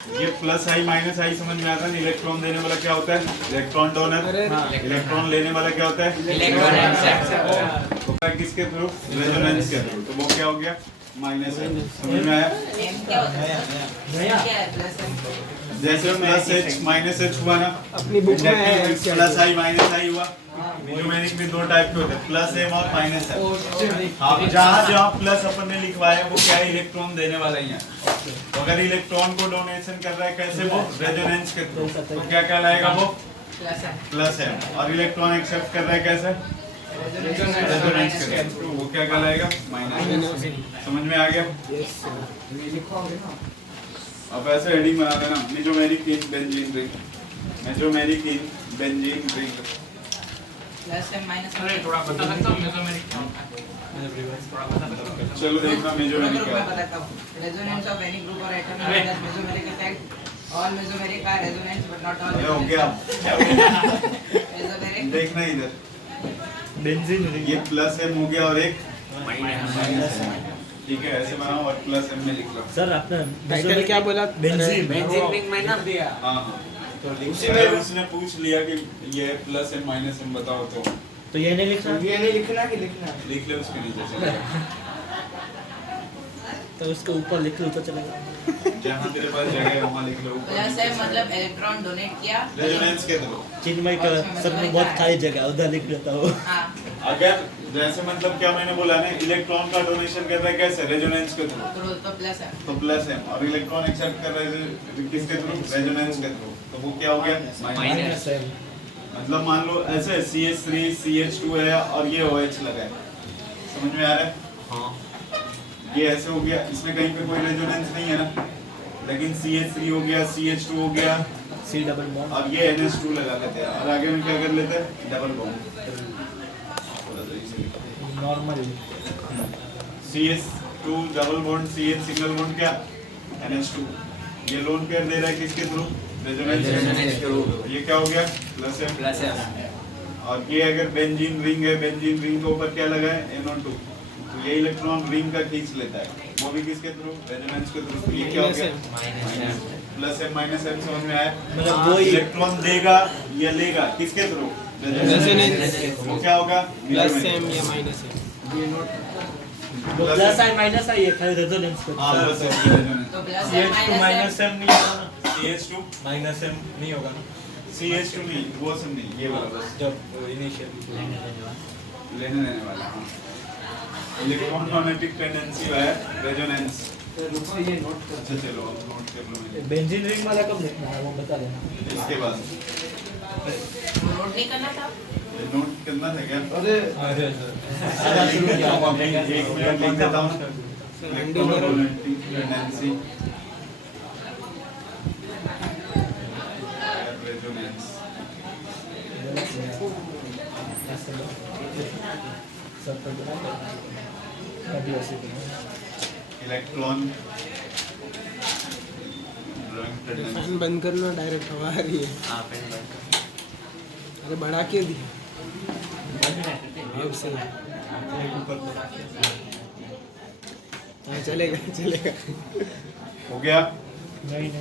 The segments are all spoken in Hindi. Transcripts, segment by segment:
ये प्लस आई माइनस आई समझ में आता है। इलेक्ट्रॉन देने वाला क्या होता है? Electron donor. इलेक्ट्रॉन लेने वाला क्या होता है? Electron acceptor. होता है किसके थ्रू? रेजोनेंस के थ्रू। तो वो क्या हो गया? माइनस है। समझ में आया? जैसे प्लस एच माइनस एच हुआ ना, अपनी बुक में है प्लस आई माइनस आई हुआ। न्यूमेरिक में दो टाइप के होते हैं, प्लस एम और माइनस एम। हाँ, जहाँ जहाँ प्लस अपन ने लिखवाया वो क्या है? इलेक्ट्रॉन देने वाला ही है। तो अगर इलेक्ट्रॉन को डोनेशन कर रहा है कैसे? वो रेजोनेंस के थ्रू। तो क्या कहलाएगा वो? Plus M. और इलेक्ट्रॉन एक्सेप्ट कर रहा है कैसे? रेजोनेंस के थ्रू। वो क्या कहलाएगा? माइनस। समझ में आ गया? अब ऐसे हेडिंग बना देना, mesomeric in benzene ring. Mesomeric in benzene ring. Plus M minus थोड़ा बता सकता हूँ मेसोमेरिक क्या होता है? चलो देखना मेसोमेरिक क्या मैं है। बताता हूँ। रेजोनेंस ऑफ एनी ग्रुप और atom has mesomeric effect. All mesomeric are resonance but not all अरे हो resonance. गया। Mesomeric देखना इधर, बेंजीन रिंग। ये प्लस एम हो गया और एक माइनस एम। ठीक है, ऐसे बनाओ और प्लस एम में लिख लो। सर आपने टाइटल क्या बोला? बेंजीन रिंग में ना हाँ, तो उसी में उसने पूछ लिया कि ये प्लस एम माइनस एम बताओ, तो ये नहीं लिखना, ये नहीं लिखना कि लिखना? लिख ले उसके नीचे से। तो उसके ऊपर लिख लो तो चलेगा। जहाँ तेरे पास जगह है वहाँ लिख लो। प्लस एम मतलब इलेक्ट्रॉन डोनेट किया। रेजोनेंस के थ्रू। चिन्मय का सर में बहुत खाली जगह उधर लिख लेता हूँ। हाँ, अगर जैसे मतलब क्या मैंने बोला ना, इलेक्ट्रॉन का डोनेशन कर रहा है कैसे? रेजोनेंस के थ्रू। तो प्लस एम। तो प्लस एम। और इलेक्ट्रॉन एक्सेप्ट कर रहा है किसके थ्रू? रेजोनेंस के थ्रू। तो वो क्या हो गया? माइनस। मतलब मान लो ऐसे CH3 CH2 है और ये OH लगा है। समझ में आ रहा है? हाँ। ये ऐसे हो गया, इसमें कहीं पे कोई रेजोनेंस नहीं है ना, लेकिन CH3 हो गया, CH2 हो गया C डबल बॉन्ड और ये NH2 लगा लेते हैं और आगे में क्या कर लेते हैं? Double bond. Normal CH2 double bond, CH single bond क्या? NH2। ये लोन पेयर दे रहा है किसके थ्रू? रेजोनेंस के थ्रू। ये क्या हो गया? Plus M. Plus M. और ये अगर बेंजीन रिंग है, बेंजीन रिंग के ऊपर क्या लगा है? NO2। तो ये इलेक्ट्रॉन रिंग का खींच लेता है, वो भी किसके थ्रू? रेजोनेंस के थ्रू। ये क्या हो गया? Minus. Plus M minus M. समझ में आया? मतलब वो ही इलेक्ट्रॉन देगा या लेगा किसके थ्रू? रेजोनेंस। वो क्या होगा? प्लस एम या minus M? Plus I minus I है खाली रेजोनेंस को। हाँ, बस ऐसे रेजोनेंस। तो plus M minus M. M नहीं होगा ना, CH2 माइनस एम नहीं होगा ना CH2 नहीं, वो सब नहीं, ये वाला बस जब इनिशियल लेने देने वाला। हाँ, इलेक्ट्रॉन मैग्नेटिक टेंडेंसी है रेजोनेंस। अच्छा चलो अब नोट कर लो मैंने। बेंजीन रिंग वाला कब लिखना है वो बता देना। इसके बाद नोट नहीं करना था। नोट करना था क्या? अरे लिख देता हूँ अभी, एक मिनट लिख देता हूँ। Electron magnetic tendency resonance. Electron fan बंद कर लो, डायरेक्ट हवा आ रही है। हाँ, पेन बंद कर। अरे बढ़ा क्यों दिया? अब सही हाँ, चलेगा चलेगा। हो गया? नहीं नहीं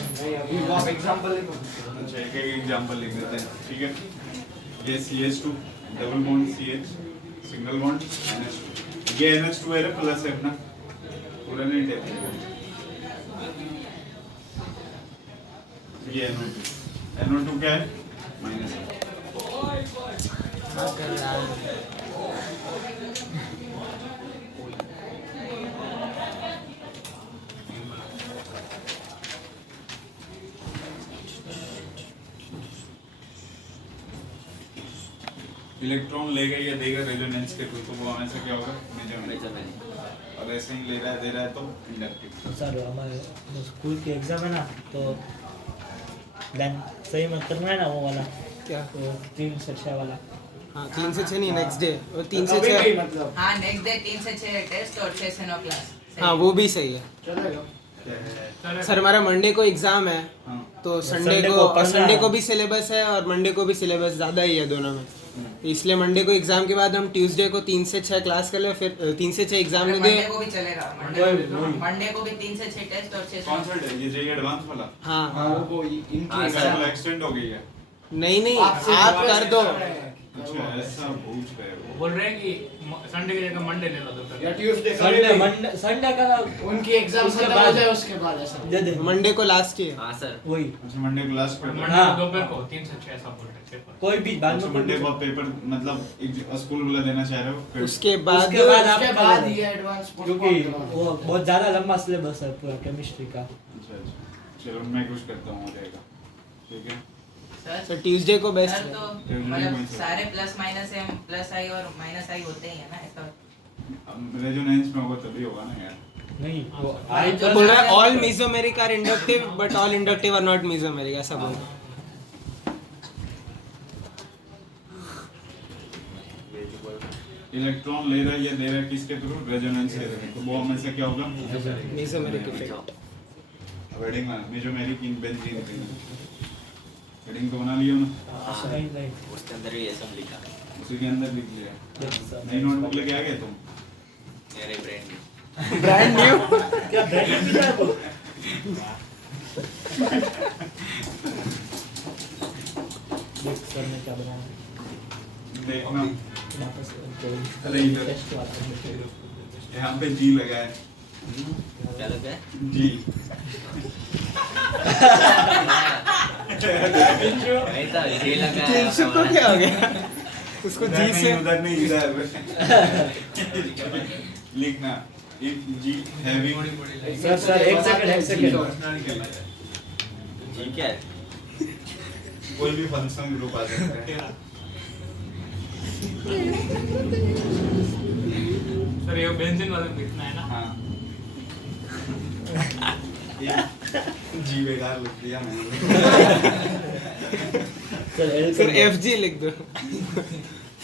अच्छा, एक एक एग्जांपल लिख देते हैं। ठीक है, ये CH2 double bond CH single bond NH2। ये NH2 है प्लस है ना, पूरा नहीं टेप। ये NO2 क्या है? माइनस है। क्या कर रहा है? इलेक्ट्रॉन लेगा या देगा रेजोनेंस के थ्रू, तो वो हमेशा क्या होगा? मेजोमेरिक। मेसोमेरिक। और ऐसे ही ले रहा है तो इंडक्टिव। सर हमारे स्कूल के एग्जाम है ना, तो प्लान सही मत करना है ना वो वाला, क्या? तो 3 से 6 वाला। हाँ, 3 से 6 नहीं, नेक्स्ट डे। और 3 से 6 हाँ, नेक्स्ट डे 3 से 6 टेस्ट और 6 से 9 क्लास। हाँ, वो भी सही है। क्या है? सर हमारा मंडे को एग्जाम है, हाँ, तो संडे को पढ़ना संडे है। को भी सिलेबस है और मंडे को भी सिलेबस ज़्यादा ही है दोनों में। इसलिए मंडे को एग्जाम के बाद हम ट्यूसडे को 3 से 6 क्लास कर ले, फिर 3 से 6 एग्जाम मंडे लेंगे। को भी चलेगा। वही। मंडे को भी 3 से 6 टेस्ट और 6 कौन सा है ये जेई एडवांस वाला? हाँ वो इनकी इसका एक्सटेंड हो गई है। नहीं आप कर दो। अच्छा ऐसा पूछ रहे हो। बोल रहे हैं कि संडे की जगह मंडे ले लो दोपहर या को। ट्यूसडे संडे का उनकी एग्जाम उसके खत्म बाद- हो जाए उसके बाद ऐसा। दे दे मंडे को लास्ट है। हाँ सर। वही अच्छा मंडे क्लास पे मंडे हाँ। को दोपहर को 3 से 6 ऐसा बोल रहे थे पेपर। कोई भी बाद अच्छा में मंडे को आप पेपर मतलब स्कूल वाला देना चाह रहे हो फिर? उसके बाद उसके बाद उसके आप बाद कर ये लो। एडवांस क्योंकि वो बहुत ज्यादा लंबा सिलेबस है पूरा केमिस्ट्री का। अच्छा चलो मैं कुछ करता हूँ हो जाएगा ठीक है। तो ट्यूसडे को बेस्ट सर है। तो मतलब सारे प्लस माइनस है, प्लस आई और माइनस आई होते ही है ना ऐसा। अब रेजोनेंस में होगा तभी होगा ना यार। नहीं वो आई तो बोल रहा है all mesomeric are inductive but all inductive are not mesomeric, ऐसा बोल रहा है। इलेक्ट्रॉन ले रहा है या दे रहा है किसके थ्रू? रेजोनेंस के थ्रू। तो वो हमेशा क्या होगा? Mesomeric effect. अब हेडिंग में मेसोमेरिक इन बेंजीन हेडिंग तो बना लिया ना? नहीं नहीं उसके अंदर ही ये सब लिखा है उसी के अंदर लिख लिया। नहीं नई नोटबुक लेके आ गए तुम? मेरे ब्रेन में। Brand new. क्या ब्रांड भी था वो? देख सर ने क्या बनाया देखना वापस उनको अरे इधर। टेस्ट वाला यहाँ पे जी लगा है। क्या लगा है? जी नहीं था ये लगा है। किंशु को क्या हो गया? उसको उधर जी नहीं, से उधर नहीं इधर लिखना इफ जी हैविंग सर एक सेकंड जी क्या है? कोई भी फंक्शन ग्रुप आ सकता है। सर ये बेंजीन वाला लिखना है ना। हाँ जी बेकार लिख दिया मैंने। सर एफ जी लिख दो।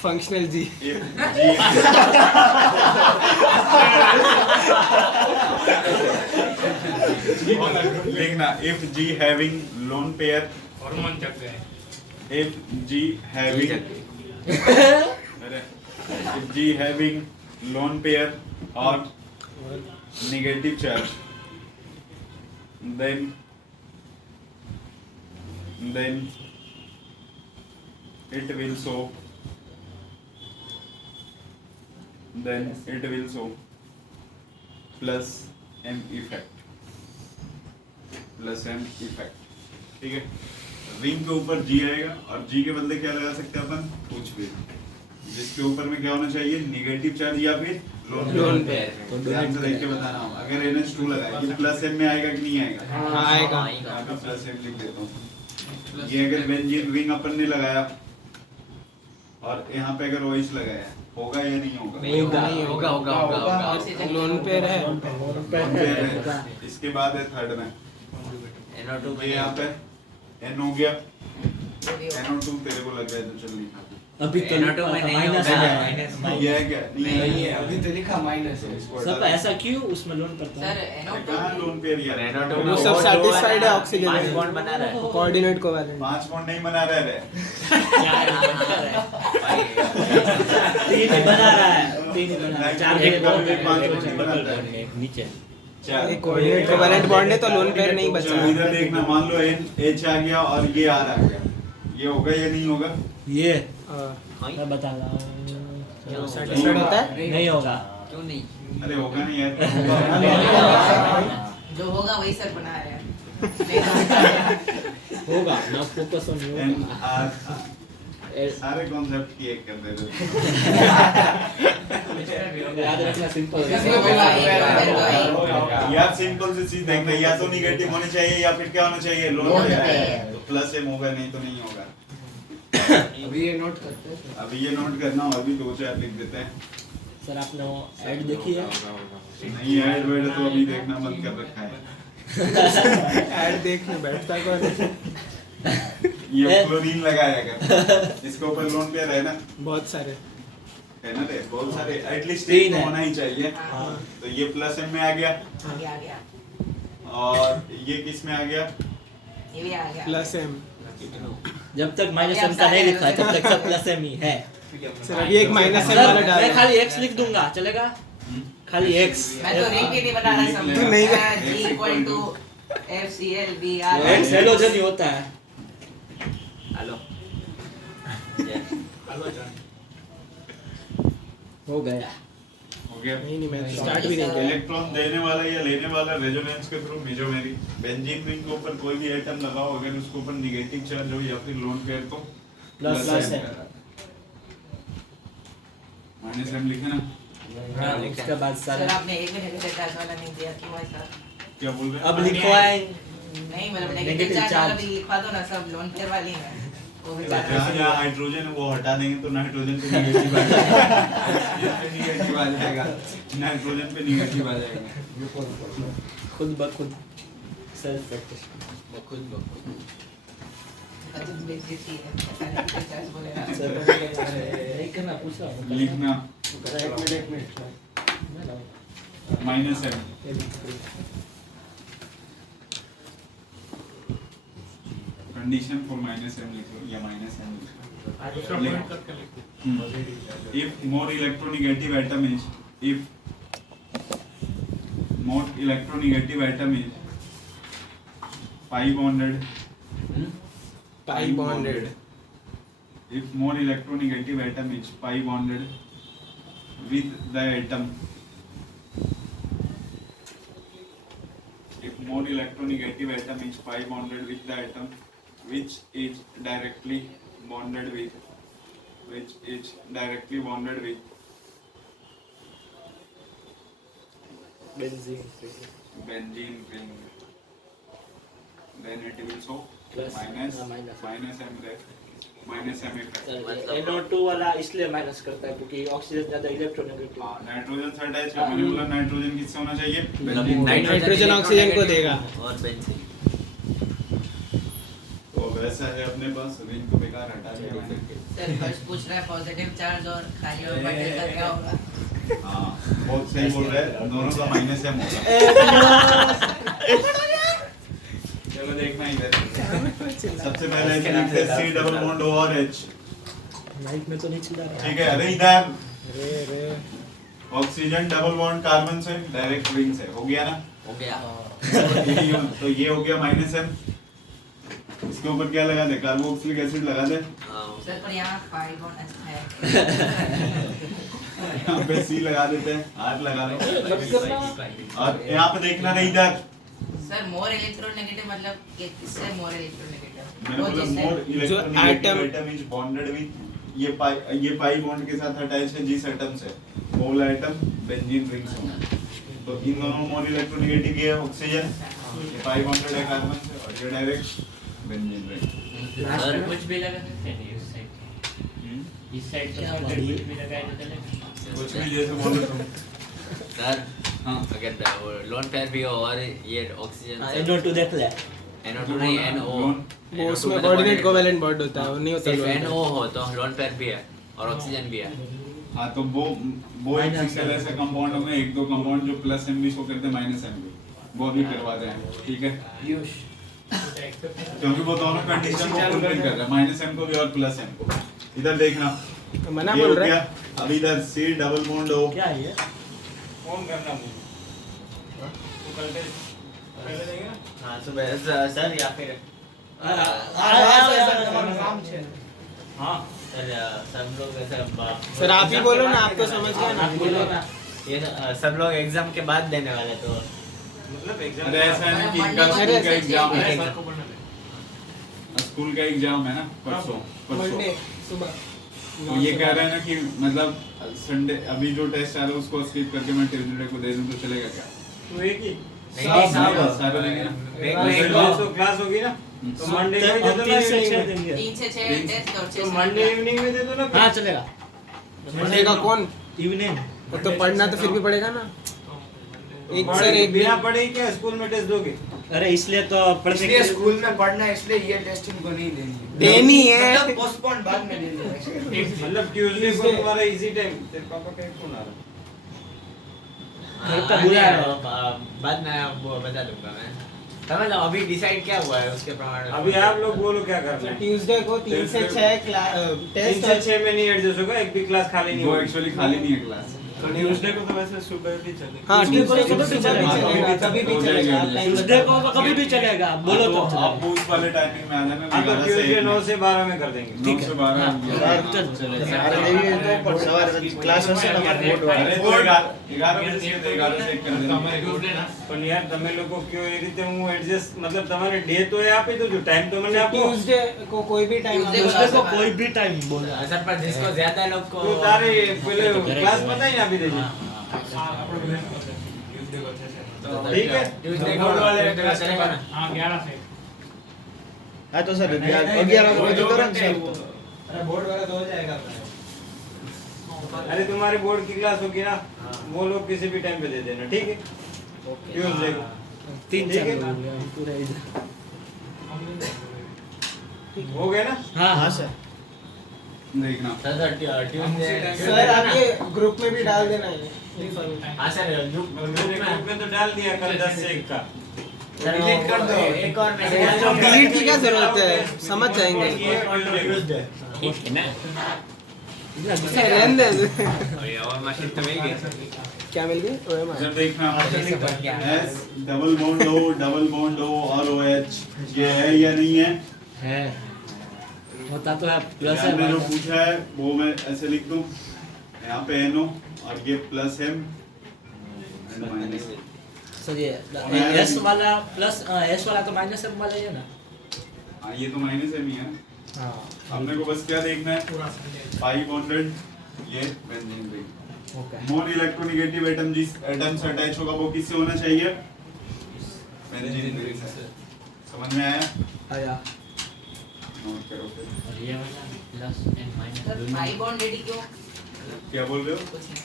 Functional G. लिखना if G having lone pair hormone चक गए। if G having if G having lone pair or negative charge then it will show plus M effect ठीक है। रिंग के ऊपर जी आएगा और जी के बदले क्या लगा सकते हैं अपन? कुछ भी जिसके ऊपर में क्या होना चाहिए? नेगेटिव चार्ज या फिर लोन पेयर। तो ध्यान से देख के बता रहा हूँ। अगर NH2 लगाए ये प्लस M में आएगा कि नहीं आएगा? हाँ आएगा। आएगा प्लस M लिख देता हूँ। ये अगर बेंजीन रिंग अपन ने लगाया और यहाँ पे अगर OH लगाया होगा या नहीं होगा? होगा। लोन पेयर है। लोन पेयर है। इसके बाद है थर्ड में NO2 ये यहाँ पे N हो गया। NO2 तेरे को लग रहा है तो चल लिखा अभी तो NO2 में नहीं माइनस होगा, है माइनस ये है क्या? नहीं है अभी तो लिखा माइनस है। सब ऐसा क्यों उसमें लोन करता सर है? कहाँ लोन पेयर यार? NO2 वो सब satisfied है ऑक्सीजन पांच में। बॉन्ड बना रहा है। Coordinate covalent. 5 बॉन्ड नहीं बना रहे रे। तीन ही बना रहा है, तीन ही बना रहा है। चार एक एक बॉन्ड में 5 बॉन्ड नहीं बनाता है। एक नीचे चार एक कोऑर्डिनेट कोवैलेंट बॉन्ड है तो लोन पेयर नहीं बचा। चलो इधर देखना मान लो H आ गया और ये R आ गया। ये होगा या नहीं होगा? ये हाँ। मैं बता रहा हूँ satisfied होता है? नहीं होगा। क्यों नहीं? अरे होगा नहीं यार। जो होगा वही सर बना रहे हैं। होगा ना, फोकस ऑन N होगा। R सारे कॉन्सेप्ट की एक कर दे रहे याद रखना सिंपल यार सिंपल से चीज देखना या तो निगेटिव होने चाहिए या फिर क्या होना चाहिए? Lone pair. तो प्लस M होगा नहीं तो नहीं होगा। अभी ये नोट करते हैं। अभी ये नोट करना और अभी 2-4 लिख देते हैं। सर आपने वो ऐड देखी है? नहीं ऐड वर्ड तो अभी देखना मत कर रखा है। ऐड देखने बैठता कौन है? ये क्लोरीन लगाया कर। इसके ऊपर लोन पेयर है ना? बहुत सारे है ना रे? बहुत सारे एटलीस्ट तीन एक तो है। होना ही चाहिए। हाँ। तो ये प्लस M में आ गया आ गया और ये किस में आ गया? ये भी आ गया प्लस एम। जब तक माइनस एम का नहीं लिखा है तब तक सब प्लस एम ही है। सर अभी एक माइनस एम सर वाला डाल मैं खाली एक्स लिख दूंगा चलेगा, खाली एक्स। मैं तो रिंग ही नहीं बना रहा सब। तू नहीं G equal to FCLBR। X halogen ही होता है। हेलो हो गया। हो गया। नहीं मैं स्टार्ट भी नहीं किया। इलेक्ट्रॉन देने वाला या लेने वाला रेजोनेंस के थ्रू मेजोमेरी। बेंजीन रिंग के ऊपर कोई भी एटम लगाओ, अगर उसके ऊपर नेगेटिव चार्ज हो या फिर लोन पेयर तो प्लस M है। माइनस एम लिखे ना। हाँ, उसके बाद सर सारा आपने एक भी नेगेटिव चार्ज वाला नहीं दिया क्यों ऐसा? क्या बोल रहे हैं? अब लिखवाए नहीं मतलब Negative नेगेटिव चार्ज वाला charge। भी लिखवा दो ना, सब लोन पेयर वाली है वो भी जहाँ जहाँ हाइड्रोजन है वो हटा देंगे तो नाइट्रोजन पे नेगेटिव आ जाएगा, ऑक्सीजन पे नेगेटिव आ जाएगा, नाइट्रोजन पे नेगेटिव आ जाएगा। खुद ब खुद सेल्फ प्रैक्टिस। अच्छा बेइज्जती है ऐसा नेगेटिव चार्ज बोलेगा। नहीं करना पूछा लिखना एक minute minus M. Condition for minus M लिखो या माइनस एम लिखो। If more electronegative atom is pi bonded, pi bonded. if more electronegative atom is pi bonded with the atom, if more electronegative atom is pi bonded with the atom which is directly bonded with benzene ring, then it will show Plus, minus minus. minus m effect. NO2 वाला इसलिए माइनस करता है क्योंकि ऑक्सीजन ज्यादा इलेक्ट्रोनेगेटिव। हाँ, नाइट्रोजन से अटैच है, मैंने बोला नाइट्रोजन किससे होना चाहिए? नाइट्रोजन ऑक्सीजन को देगा। और बेंजीन। तो वैसा है अपने पास, रिंग को बेकार हटा दिया मैंने। सर फर्स्ट पूछ रहा है पॉजिटिव चार्ज और खाली और बंडल का क्या होगा? हाँ, बहुत सही बोल रहे हैं, दोनों का माइनस एम होगा। चलो देखना इधर। सबसे पहले इसे लिखते हैं C डबल बॉन्ड O और H। लाइट में तो नहीं चिल्ला रहा। ठीक है, अरे इधर रे ऑक्सीजन डबल बॉन्ड कार्बन से डायरेक्ट रिंग से हो गया ना? हो गया। तो ये हो गया माइनस एम। इसके ऊपर क्या लगा दे? कार्बोक्सिलिक एसिड लगा दे। सर पर यहाँ पाई बॉन्ड है। यहाँ पे C लगा देते हैं, R लगा लो। और यहाँ पे देखना नहीं इधर। सर मोर इलेक्ट्रोनेगेटिव मतलब किससे मोर इलेक्ट्रोनेगेटिव? मैंने बोला more electronegative atom is bonded with ये पाई बॉन्ड के साथ अटैच है जिस एटम से, वो वाला एटम बेंजीन रिंग से होगा। तो इन दोनों मोर इलेक्ट्रोनेगेटिव ये है ऑक्सीजन, ये पाई बॉन्डेड है कार्बन से, और ये डायरेक्ट बेंजीन रिंग। सर कुछ भी लगा सकते हैं इस साइड, इस साइड क्या पर बड़ी? कुछ भी लगाए तो चलेगा। कुछ भी जैसे बोलो तुम। सर हाँ। अगर वो लोन पेयर भी हो और ये ऑक्सीजन से NO2 देख ले। NO2 नहीं NO वो उसमें कोऑर्डिनेट कोवेलेंट बॉन्ड होता है, वो नहीं होता सिर्फ लोन NO हो तो लोन पेयर भी है और ऑक्सीजन भी है। हाँ, तो वो एक सिंगल ऐसा कंपाउंड में एक दो कंपाउंड जो प्लस एम भी शो करते हैं माइनस एम भी, वो भी करवा दें, ठीक है? क्योंकि वो दोनों कंडीशन को फुलफिल कर रहे हैं, माइनस एम को भी और प्लस एम को। इधर देखना, मना ये बोल हो रहा गया। है। अब इधर C डबल बॉन्ड O। क्या है ये? कौन करना वो? तो कल पहले देंगे ना? हाँ सुबह सर या फिर हाँ सर सब लोग ऐसा सर आप ही बोलो ना, आप तो समझ गए ना। आप बोलो ना। ये सब लोग एग्जाम के बाद देने वाले तो अरे ऐसा है ना कि इनका स्कूल का एग्जाम है, स्कूल का एग्जाम है ना परसों। मंडे सुबह। तो ये कह रहे हैं ना कि मतलब संडे अभी जो टेस्ट आ रहा है उसको स्किप करके मैं ट्यूसडे को दे दूं तो चलेगा क्या? तो एक ही सारे देंगे ना। तो क्लास होगी ना, तो मंडे को ही दे दो ना, 3 से 6 evening में। देंगे। 3 से 6 टेस्ट और 6 तो मंडे इवनिंग में दे दो ना। हाँ चलेगा। मंडे का कौन? इवनिंग। वो तो पढ़ना तो फिर भी पड़ेगा ना। एक तो सर एक बिना पढ़े क्या स्कूल में टेस्ट दोगे? अरे इसलिए तो पढ़ने इसलिए के स्कूल में पढ़ना है, इसलिए ये टेस्ट इनको नहीं देनी देनी है। मतलब पोस्टपोन बाद में ले लो। मतलब ट्यूसडे को तुम्हारा इजी टाइम। तेरे पापा का एक फोन आ रहा है। घर का बुला है। बाद में वो बता दूंगा मैं। मतलब अभी डिसाइड क्या हुआ है उसके प्रमाण अभी आप लोग बोलो क्या करना है। ट्यूसडे को 3 से 6 3 से 6 में नहीं एडजस्ट होगा, एक भी क्लास खाली नहीं वो होगी। एक्चुअली खाली नहीं है क्लास। तो ट्यूसडे को तो वैसे सुबह भी चलेगा। हाँ ट्यूसडे को तो सुबह भी चलेगा, कभी भी चलेगा। ट्यूसडे को तो कभी भी चलेगा, बोलो तो आप उस वाले टाइमिंग में आ जाना। हाँ तो ट्यूसडे 9 से 12 में कर देंगे। 9 से 12 क्लास હશે તમારે બોર્ડ अरे तो 11 बजे से 11 से 1 कर देना। પણ યાર તમે લોકો કયો એ રીતે હું એડજસ્ટ मतलब તમારે ડે તો એ આપી દો, ટાઈમ તો મને આપો। ट्यूसडे को कोई भी टाइम ट्यूसडे को कोई भी टाइम बोलो। सर पर जिसको ज्यादा लोग को તો તારે પેલે ક્લાસ પતાઈને આપી દેજે। ठीक है ट्यूसडे को वाले चलेगा ना। हाँ 11 से હા તો સર 11 બजे કરો ને સર। अरे बोर्ड वाला तो हो जाएगा। अरे तुम्हारी बोर्ड की क्लास होगी ना, वो लोग किसी भी टाइम पे दे देना, ठीक है। ट्यूसडे को 3-4 पूरा इधर हो गया ना। हाँ हाँ सर। देखना सर ट्यूसडे सर आप ये ग्रुप में भी डाल देना है। हाँ सर ग्रुप मैंने ग्रुप में तो डाल दिया कल 10 से 1 का। डिलीट कर दो एक और मैसेज डिलीट की क्या जरूरत है, समझ जाएंगे। ठीक है ना। रहने दे। अरे और मशीन तो मिल गई। क्या मिल गई? OMR। जब देखना एस डबल बॉन्ड ओ और OH ये है या नहीं है। है होता तो है प्लस है मैंने जो पूछा है वो मैं ऐसे लिख दूं, यहाँ पे NO और ये plus M and minus. Sir ये एस वाला प्लस एस वाला तो माइनस एम वाला ही है ना। हाँ ये तो माइनस M ही है। हाँ हमने को बस क्या देखना है, पाई बॉन्डेड ये benzene ring. Okay. More electronegative atom जिस एटम से अटैच होगा वो किससे होना चाहिए, बेंजीन रिंग से। समझ में आया? आया। नोट करो फिर। और ये वाला plus and minus sir pi bond ready क्यों? क्या बोल रहे हो? कुछ नहीं।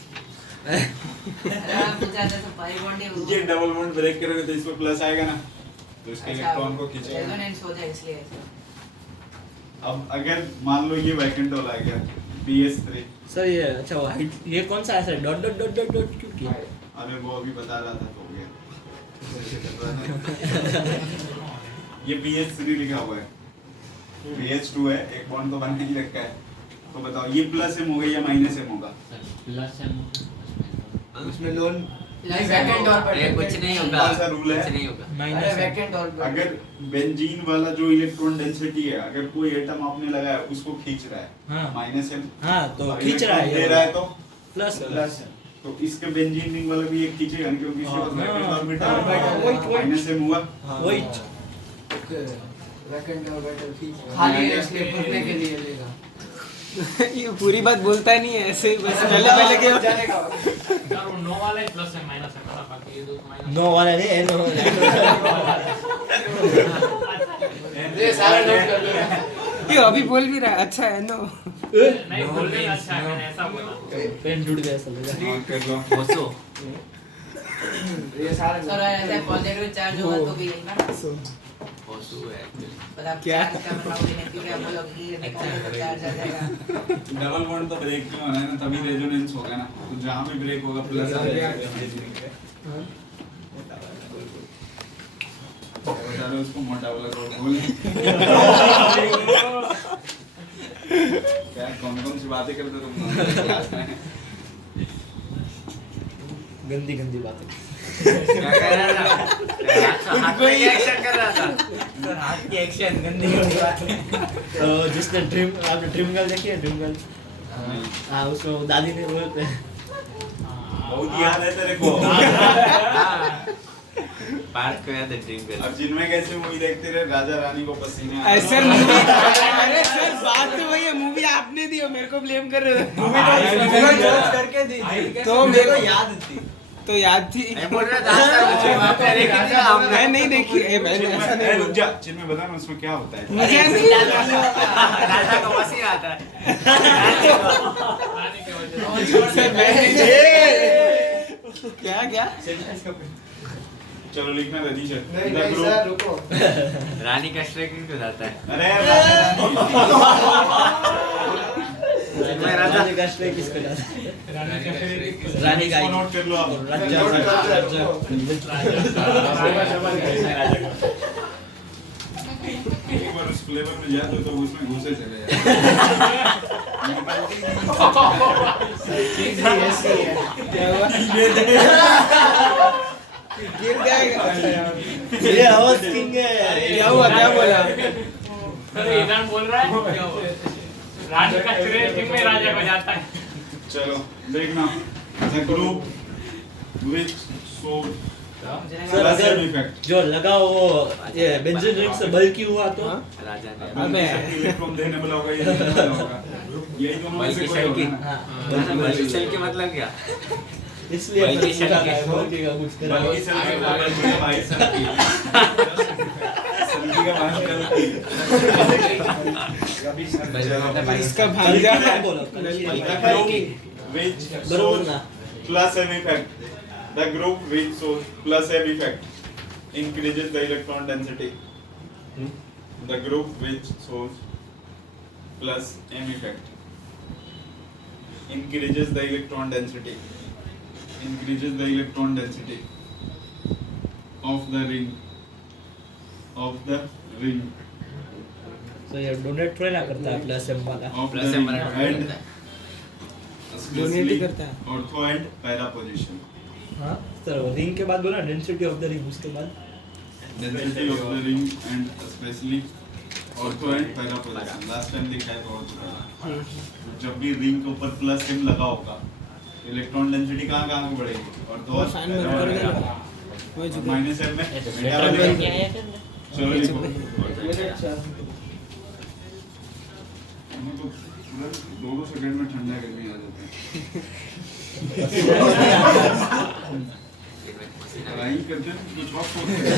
अरे आप पूछा था तो पाई बॉन्ड है वो। ये डबल बॉन्ड ब्रेक करोगे तो इसमें प्लस आएगा ना, तो इसके अच्छा, इलेक्ट्रॉन को खींचेगा। रेजोनेंस हो जाए इसलिए ऐसा। अब अगर मान लो ये वैकेंट वाला आ गया BS3, सर ये अच्छा वो हाइट ये कौन सा है sir, dot dot dot dot dot क्यों किया? अरे वो अभी बता रहा था तो हो गया। ये BH3 लिखा हुआ है, BH2 है, एक बॉन्ड तो बना ही रखा है। तो बताओ ये प्लस M होगा या माइनस M होगा? प्लस एम उसमें लोन प्लस वैकेंट और अरे कुछ नहीं होगा, कौन सा रूल है? कुछ नहीं होगा। अरे माइनस वैकेंट और अगर बेंजीन वाला जो इलेक्ट्रॉन डेंसिटी है, अगर कोई एटम आपने लगाया उसको खींच रहा है हाँ माइनस M, हाँ तो और खींच रहा है इलेक्ट्रॉन दे ये रहा है तो प्लस प्लस। तो इसके बेंजीन रिंग वाला भी एक खींचेगा ना, क्योंकि इसके पास हाँ, वैकेंट हाँ, ऑर्बिटल माइनस M हुआ। वही वैकेंट और बैटल खाली है इसलिए भरने के लिए लेगा। ये पूरी बात बोलता नहीं है, ऐसे ही बस पहले के जानेगा। सर वो 9 वाला ही प्लस है माइनस है ना, बाकी ये दो माइनस। नो वाला नहीं नो ये सारा नोट कर लो। ये अभी बोल भी रहा है, अच्छा है नो। नहीं बोलने का अच्छा है, मैंने ऐसा बोला। पेन जुड़ गया सब लगा। हाँ, कर लो। बसो ये सारा सर ऐसे पॉजिटिव चार्ज होगा तो भी ना बसो है पता क्या? क्या मतलब नहीं है, क्योंकि हम लोग ये निकाले चार्ज आ जाएगा। डबल बॉन्ड तो ब्रेक नहीं होना है ना, तभी रेजोनेंस होगा ना। तो जहाँ भी ब्रेक होगा प्लस आ जाएगा। बता रहे उसको मोटा वाला कोड बोल। क्या कौन सी बातें करते तुम क्लास में? गंदी गंदी बातें। क्या कह रहा था? हाथ में एक्शन कर रहा था सर, हाथ की एक्शन गंदी गंदी बात। तो जिसने ड्रीम आपने ड्रीम गर्ल देखी है, ड्रीम गर्ल? हाँ उसमें दादी ने वो बहुत याद है तेरे को। पार्क को याद है ड्रीम गर्ल। अब जिनमें कैसे मूवी देखते रहे, राजा रानी को पसीने आ ऐसे मूवी अरे सर बात तो वही है, मूवी आपने दी और मेरे को ब्लेम कर रहे हो। मूवी तो करके दी तो मेरे को याद थी, तो याद थी। मैं बोल रहा था आपने देखी थी, हमने मैं नहीं देखी है, मैंने ऐसा नहीं रुक बोला। जा, चिन्मय बता ना उसमें क्या होता है। मुझे नहीं राजा को मसीह आता है। रानी के वजह से। सर मैं नहीं क्या क्या चलो लिखना था टीचर। नहीं नहीं सर रुको। रानी का श्रेय किसको जाता है? अरे रानी का श्रेय किसको जाता है? रानी का इसको नोट कर लो आप। राजा एक बार उस फ्लेवर में जा तो उसमें घुसे चले जाए। क्या हुआ? गिर जाएगा। ये आवाज किंग है। क्या हुआ? क्या बोला? अरे ईरान बोल रहा है क्या हुआ? राजा का श्रेय किंग में राजा को जाता है। चलो देखना the group which so sir अगर जो लगा वो ये बेंजीन रिंग से बल्कि हुआ तो राजा ने अबे इलेक्ट्रॉन देने वाला होगा या लेने वाला होगा, यही दोनों में से कोई होगा ना। हाँ बल्कि सेल के मतलब क्या? इसलिए बल्कि मैंने शल पूछा के- था, बल्कि का कुछ करा। बाकी सेल के बारे में भाई सल्की का भाई इसका भांजा है। बोलो which बरोबर ना? plus M effect. The group which shows plus M effect increases the electron density. The group which shows plus M effect increases the electron density. Increases the electron density of the ring. Of the ring. So ये डोनेट थोड़ी ना करता है प्लस एम वाला। Of the plus ring. M And Donate ही करता है। ऑर्थो एंड पहला पोजीशन हाँ सर रिंग के बाद बोला डेंसिटी ऑफ द रिंग उसके बाद density of the ring and specially ortho and पहला पोजीशन लास्ट टाइम दिखाया था ऑर्थो। जब भी रिंग के ऊपर प्लस एम लगा होगा इलेक्ट्रॉन डेंसिटी कहाँ को बढ़ेगी ऑर्थो और फैन बंद कर दे। वही जुगाड़। माइनस एम में चलो लिखो हम तो पूरा 2 सेकंड में ठंडा करने आ जाते हैं लड़ाई करते हैं कुछ और सोचते हैं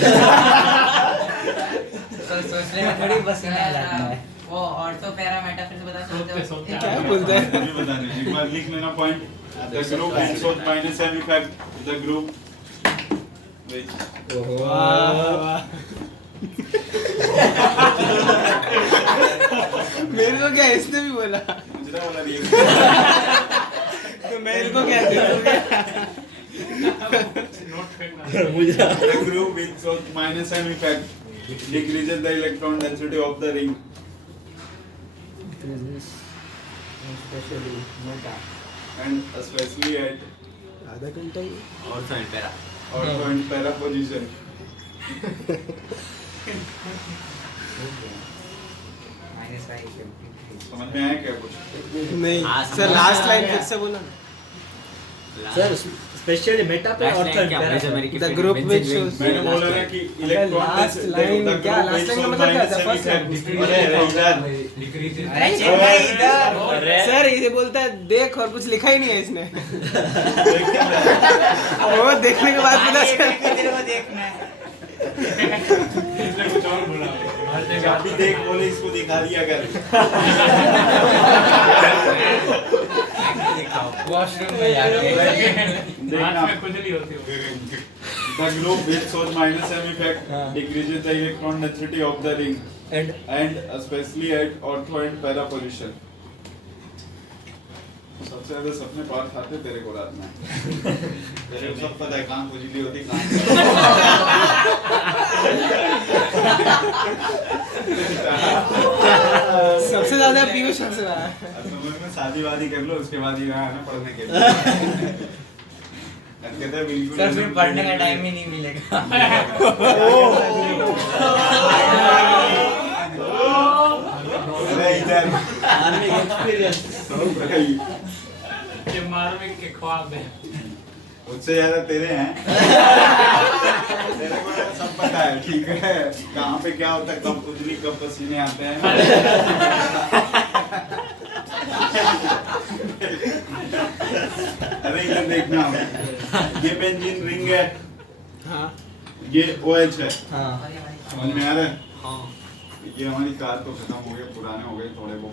सोचने में थोड़ी पसीना आ जाता है। वो ऑर्थो पैरा मेटा फिर से बता सकते हो? क्या बोलता है? मुझे बता दे एक बार लिख लेना point the group which shows minus m effect the group which वाह। मेरे को क्या इसने भी बोला मुझे ना बोला रिएक्ट तो मेरे को क्या दे दोगे? नोट करना। मुझे the group which shows minus m effect decreases the electron density of the ring and especially at आधा घंटा ही और तो पेरा ortho and para position समझ में आया क्या कुछ नहीं सर लास्ट लाइन फिर से बोला ना। सर स्पेशली मेटा पे और third para The group which shows- मैंने बोला ना कि इलेक्ट्रॉन last line क्या? last line का मतलब क्या था? First line? अरे सर ये बोलता है देख और कुछ लिखा ही नहीं है इसने वो देखने के बाद पता चला इसने कुछ और बोला अभी देख बोले इसको दिखा दिया कर वॉशरूम में यार देखना में खुजली होती है। The group which shows minus m effect हाँ. decreases the electron density of the ring and and especially at ortho and para position. सबसे ज्यादा सपने पार खाते तेरे को रात में तेरे को सब पता है कहाँ खुजली होती कहाँ सबसे ज्यादा पीयूष हंस रहा है समझ में शादी वादी कर लो उसके बाद ही यहाँ आना पढ़ने के लिए कहते हैं बिल्कुल सर फिर पढ़ने का टाइम ही नहीं मिलेगा। अरे इधर आर्मी एक्सपीरियंस भाई ये मार्मिक के ख्वाब है। उससे ज्यादा तेरे हैं तेरे को सब पता है ठीक है कहाँ पे क्या होता है कब खुजली कब पसीने आते हैं अरे इधर देखना ये बेंजीन रिंग है हाँ ये OH है हाँ समझ में आ रहा है ये हमारी कार तो खत्म हो गए पुराने हो गए थोड़े वो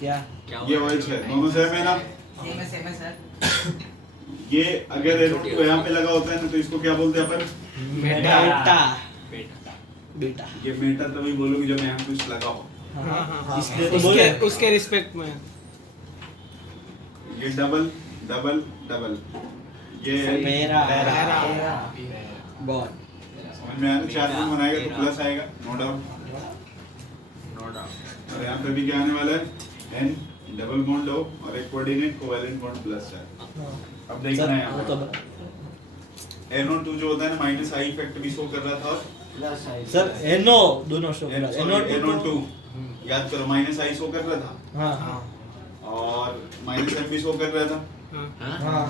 क्या ये OH है दोनों सेम है ना सेम है सर। ये अगर तो यहाँ पे लगा होता है ना तो इसको क्या बोलते हैं अपन बेटा बेटा ये मेटा तभी बोलोगे जब यहाँ कुछ लगा हो हाँ हाँ हाँ इसलिए तो बोले उसके रिस्पेक्ट में ये डबल डबल डबल, ये मेरा बॉल समझ में आया ना? 4 बॉन्ड बनाएगा तो प्लस आएगा, नो डाउट। No doubt. और यहाँ पे भी क्या आने वाला है, n डबल बॉन्ड हो और एक कोऑर्डिनेट कोवेलेंट बॉन्ड प्लस है। अब देखना है यहाँ पे NO2 जो होता है ना माइनस आई इफेक्ट भी शो कर रहा था, सर NO दोनों शो कर रहा है। NO2 याद करो माइनस आई शो कर रहा था हाँ हाँ और माइनस m भी शो कर रहा था। हाँ।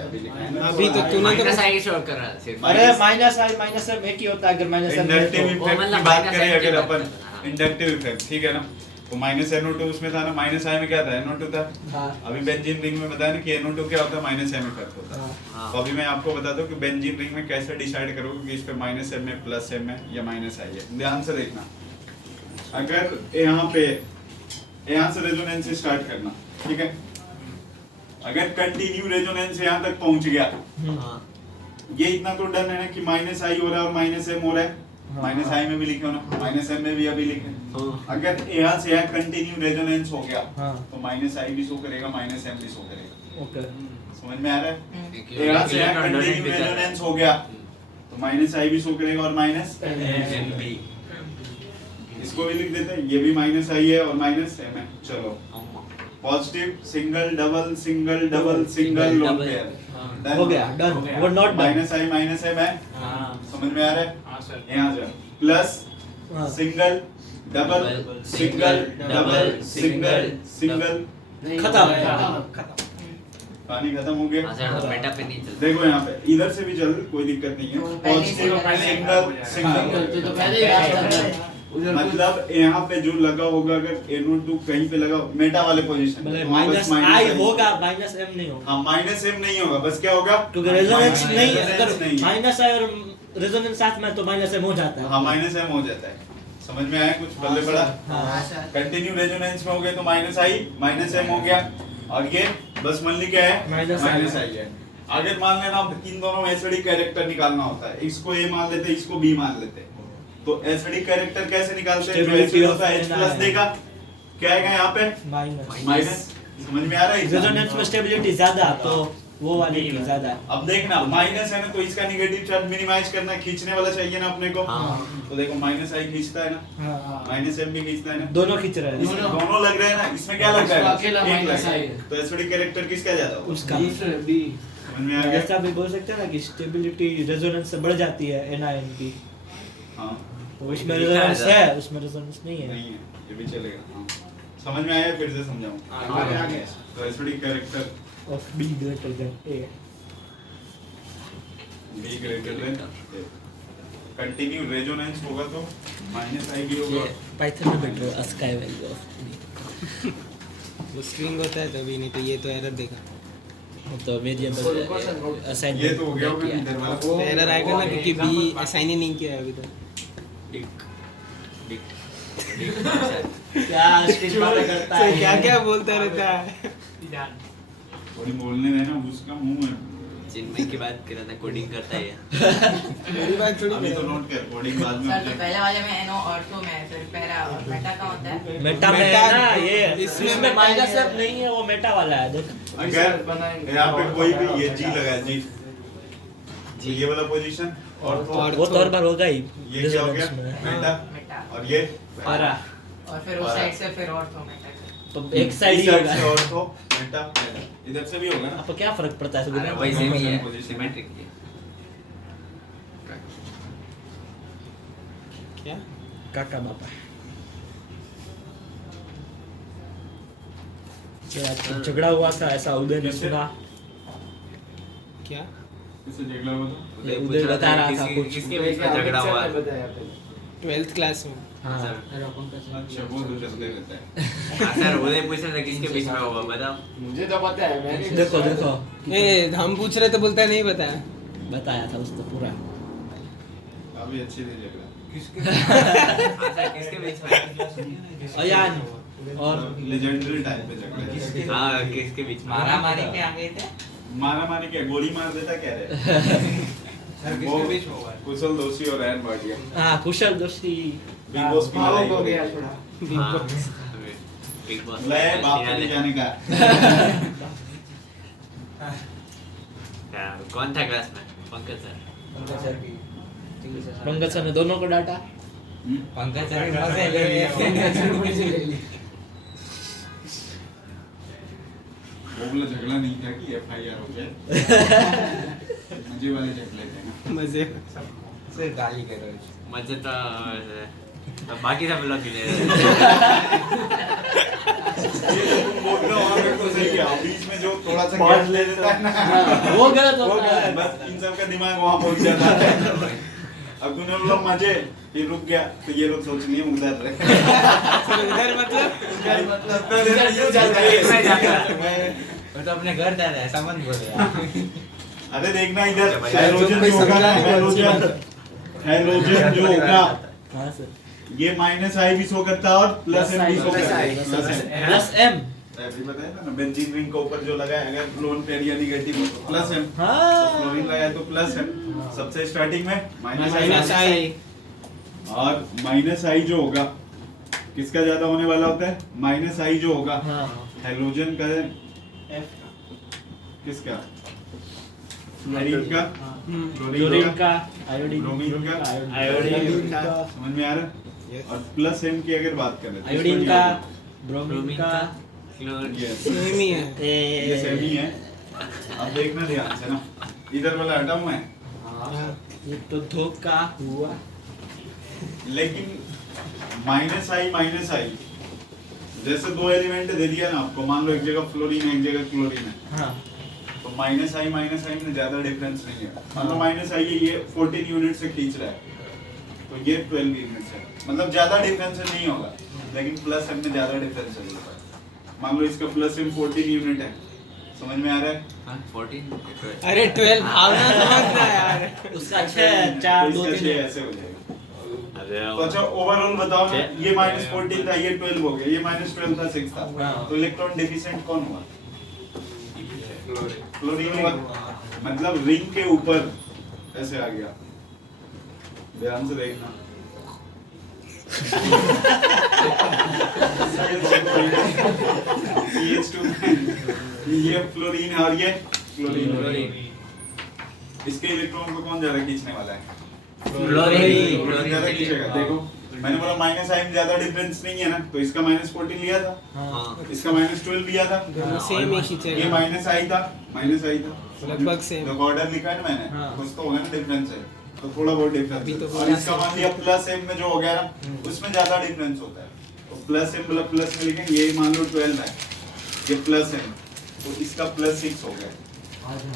अभी लिखा है ना, अभी तो तूने माइनस तो आई शो कर रहा है सिर्फ। अरे माइनस आई माइनस एम एक ही होता है, अगर माइनस एम इंडक्टिव वो इफेक्ट मतलब की बात minus करें m की अगर बात अपन, करता है, हाँ। इंडक्टिव इफेक्ट ठीक है ना, तो माइनस NO2 उसमें था ना, माइनस आई में क्या था, NO2 था। हाँ अभी बेंजीन रिंग में बताया ना कि NO2 क्या होता है, माइनस m इफेक्ट होता है। हाँ। तो अभी मैं आपको बता दूं कि बेंजीन रिंग में कैसे डिसाइड करोगे कि इस पे माइनस m है, प्लस m है या माइनस आई है। ध्यान से देखना, अगर यहाँ से रेजोनेंस स्टार्ट करना, ठीक है, अगर कंटिन्यू रेजोनेंस यहाँ तक पहुंच गया, हाँ। ये इतना तो डन है ना कि माइनस आई हो रहा है और माइनस m हो रहा है, माइनस आई में भी लिखे हो ना, माइनस m में भी अभी लिखे। अगर यहाँ से यहाँ कंटिन्यू रेजोनेंस हो गया हाँ। तो माइनस आई भी शो करेगा, माइनस m भी शो करेगा। ओके समझ में आ रहा है? यहाँ से यहाँ कंटिन्यू रेजोनेंस हो गया तो माइनस आई भी शो करेगा और माइनस MB। इसको भी लिख देते हैं, ये भी माइनस आई है और माइनस m है। चलो positive single double single lone pair हो गया डन, वो not done. Minus I minus m है, समझ में आ रहा है? हाँ सर। यहाँ जा प्लस सिंगल डबल सिंगल खत्म। पानी खत्म हो गया। हाँ सर, तो मेटा पे नहीं चलता। देखो यहाँ पे इधर से भी चल, कोई दिक्कत नहीं है। पॉजिटिव सिंगल तो पहले ही रास्ता मतलब यहाँ पे जो लगा होगा, अगर NO2 कहीं पे लगा मेटा वाले पोजीशन मतलब माइनस आई होगा, माइनस एम नहीं होगा, हाँ माइनस m नहीं होगा, बस क्या होगा, क्योंकि रेजोनेंस नहीं है। Resonance अगर नहीं है। माइनस आई और रेजोनेंस साथ में तो माइनस एम हो जाता है। हाँ माइनस m हो जाता है। समझ में आया कुछ पल्ले पड़ा? हाँ कंटिन्यू रेजोनेंस में हो गए तो माइनस आई माइनस m हो गया, और ये बस मान ली क्या है, माइनस माइनस आई है। आगे मान लेना इन दोनों में एसिडिक कैरेक्टर निकालना होता है, इसको A मान लेते, इसको B मान लेते। तो एसिडिक कैरेक्टर कैसे निकालते हैं, जो Stability एसिड of होता है H प्लस NI देगा, क्या आएगा यहाँ पे माइनस। माइनस। समझ में आ रहा है? रेजोनेंस में स्टेबिलिटी ज्यादा, तो वो वाली की ज्यादा है। अब देखना माइनस है ना, तो इसका नेगेटिव चार्ज मिनिमाइज करना, खींचने वाला चाहिए ना अपने को। हाँ। तो देखो माइनस आई खींचता है ना, हाँ माइनस m भी खींचता है ना, दोनों खींच रहे हैं। इसमें दोनों लग रहे हैं ना, इसमें क्या लग रहा है, अकेला एक लग minus रहा है। आई है। तो एसिडिक कैरेक्टर किसका ज्यादा होगा? उसका समझ में आ गया? ऐसा भी बोल सकते हैं ना कि स्टेबिलिटी रेजोनेंस से बढ़ जाती है NiN की, हाँ तो इसमें रेजोनेंस है, उसमें रेजोनेंस नहीं है। नहीं है, ये भी चलेगा। हाँ समझ में आया? फिर से समझाऊं। आगे। तो acidic character of B greater than A। B greater than continue resonance होगा तो माइनस आई भी होगा। पाइथन में बैठ रहा स्काई वैल्यू ऑफ वो स्ट्रिंग होता है तभी, नहीं तो ये तो एरर देगा। B तो वेरिएबल असाइन ये तो हो गया होगा इधर वाला। तो एरर आएगा ना, क्योंकि बी असाइन ही नहीं किया है अभी तक। क्या स्टिच बातें करता है, क्या क्या बोलता रहता है। थोड़ी बोलने देना, उसका मुंह है। चिन्मय की बात कर रहा था, कोडिंग करता है। मेरी बात थोड़ी अभी तो नोट कर, कोडिंग बाद में सर तो अपने- पहले वाले में NO ऑर्थो में है, फिर पैरा और मेटा का होता है। मेटा में मेटा- है ना, ये इसमें इसमें माइनस एफ नहीं है, वो मेटा वाला है। देख अगर यहाँ पे कोई भी ये G लगा है, G तो ये वाला पोजीशन और वो तो हर बार होगा ही ये क्या हो गया, रेजोनेंस में। मेटा, मेटा और ये पारा, और फिर उस साइड से फिर ऑर्थो मेटा। तो एक साइड ही इस होगा। से और तो मेटा, इधर से भी होगा ना। आपको क्या फर्क पड़ता है? अरे वैसे भी है, सिमेट्रिक है। क्या काका बापा क्या झगड़ा हुआ था, ऐसा उदय ने सुना। क्या इससे झगड़ा हुआ था। ये उदय बता रहा था कुछ। किसके बीच में झगड़ा हुआ है? 12th क्लास में। हाँ अच्छा वो तो चलते रहता है। हाँ सर, उदय पूछ रहा था किसके बीच में हुआ, बताओ। मुझे तो पता है, मैंने देखो देखो ए हम पूछ रहे तो बोलता है नहीं बताया। बताया था उसको पूरा। अभी अच्छी थी झगड़ा। हाँ सर, किसके बीच में? अयान और लेजेंडरी टाइप पे झगड़ा है। हाँ, किसके बीच में? मारामारी के आगे थे। मारा मारी क्या, गोली मार देता कह रहे वो कुशल दोषी और रैन भाटिया हाँ कुशल दोषी बिग बॉस की लड़ाई हो हो गया गई। थोड़ा। हाँ, बिग बॉस लय बाप फिनाले। नहीं जाने का। कौन था क्लास में? पंकज सर। पंकज सर ने दोनों को डांटा। पंकज सर ने मुझे ले लिया। वो बोला झगड़ा नहीं था कि FIR हो जाए। मजे वाले झगड़े थे ना। मजे सिर्फ गाली कर रहे हो। मजे तो बाकी सब लोग के लिए। ये जो तुम बोल रहे हो वहाँ पे तो सही है। बीच में जो थोड़ा सा गैप ले देता है ना, वो गलत होता है। बस इन सब का दिमाग वहाँ पहुँच जाता है। अब तूने बोला मजे, फिर रुक गया तो ये लोग सोच लिए उधर रहे। उधर मतलब वो तो अपने घर जा रहा है, ऐसा मत बोलो यार। अरे देखना इधर हाइड्रोजन जो होगा ना, हाइड्रोजन जो होगा हाँ सर। ये -I भी शो करता है और +M भी शो करता है। Plus M। अभी बताया था ना, बेंजीन रिंग के ऊपर जो लगा है, अगर लोन पेयर या नेगेटिव हो तो +M, हाँ। क्लोरीन लगाया तो +M, सबसे स्टार्टिंग में माइनस -I आई और -I जो होगा किसका ज्यादा होने वाला होता है? -I जो होगा हाँ। हाइड्रोजन का किसका? फ्लोरीन का, क्लोरीन का, आयोडीन ब्रोमीन का, आयोडीन का, समझ में आ रहा है? और +M की अगर बात करें तो आयोडीन इसको का, याद ब्रोमीन का, Yes. सेम ही है। ये सेम ही है। अब देखना ध्यान से ना, इधर वाला हटाऊं मैं, ये तो धोखा हुआ। लेकिन -I जैसे दो एलिमेंट दे दिया ना आपको, मान लो एक जगह फ्लोरीन है एक जगह क्लोरीन है, हाँ। तो -I में ज्यादा डिफरेंस नहीं है। मतलब -I ये 14 यूनिट से खींच रहा है तो ये 12 यूनिट है, मतलब ज्यादा डिफरेंस नहीं होगा, लेकिन +M में ज्यादा डिफरेंस है। मान लो इसका +M 14 यूनिट है, समझ में आ रहा है? 14। अरे 12 भावना समझना यार। उसका 6 4 तो 2 इसका 3 छह ऐसे हो जाएगा। अरे तो अच्छा ओवरऑल बताओ ना, ये -14 था, ये 12 हो गया, ये -12 था, 6 था, हाँ। तो इलेक्ट्रॉन डेफिशिएंट कौन हुआ? क्लोरीन हुआ। मतलब रिंग के ऊपर ऐसे आ गया, ध्यान से देखना। CH2 ये फ्लोरीन है और ये क्लोरीन। इसके इलेक्ट्रॉन को कौन ज्यादा खींचने वाला है? क्लोरीन ज्यादा खींचेगा। देखो मैंने बोला -I में ज्यादा डिफरेंस नहीं है ना, तो इसका -14 लिया था, इसका -12 लिया था, दोनों सेम ही ये खींचेगा। -I था, लगभग सेम। जो ऑर्डर लिखा है ना मैंने, हाँ। कुछ तो होगा ना डिफरेंस है, तो थोड़ा बहुत डिफरेंस अभी है। तो और पूरा इसका मान लिया +M में जो हो गया ना, उसमें ज्यादा डिफरेंस होता है, तो +M मतलब प्लस में लिखेंगे, ये मान लो 12 है, ये +M, तो इसका +6 हो गया।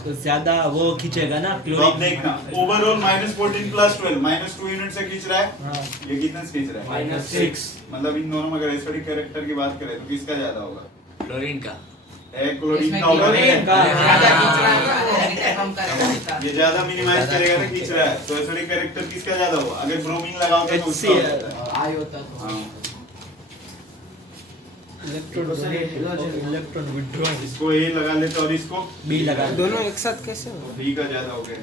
तो ज्यादा वो खींचेगा ना तो अब क्लोरीन। देखना ओवरऑल -14 + 12 -2 यूनिट से खींच रहा है, हाँ। ये कितना से खींच रहा है? -6। मतलब इन दोनों में अगर एसिडिक कैरेक्टर की बात करें तो किसका ज्यादा होगा? क्लोरीन का। क्लोरीन इसमें का होगा। क्लोरीन का। ज्यादा खींच रहा है, एसिडिक कम करेगा इसका। ये ज्यादा मिनिमाइज करेगा ना, खींच रहा है, तो एसिडिक कैरेक्टर किसका ज्यादा होगा? अगर ब्रोमीन लगाओगे तो उसका हो जाता है। आई होता तो हाँ, इलेक्ट्रॉन विड्रॉल इसको A लगा लेते और इसको बी लगा दोनों एक साथ कैसे हो? B का ज्यादा हो गया,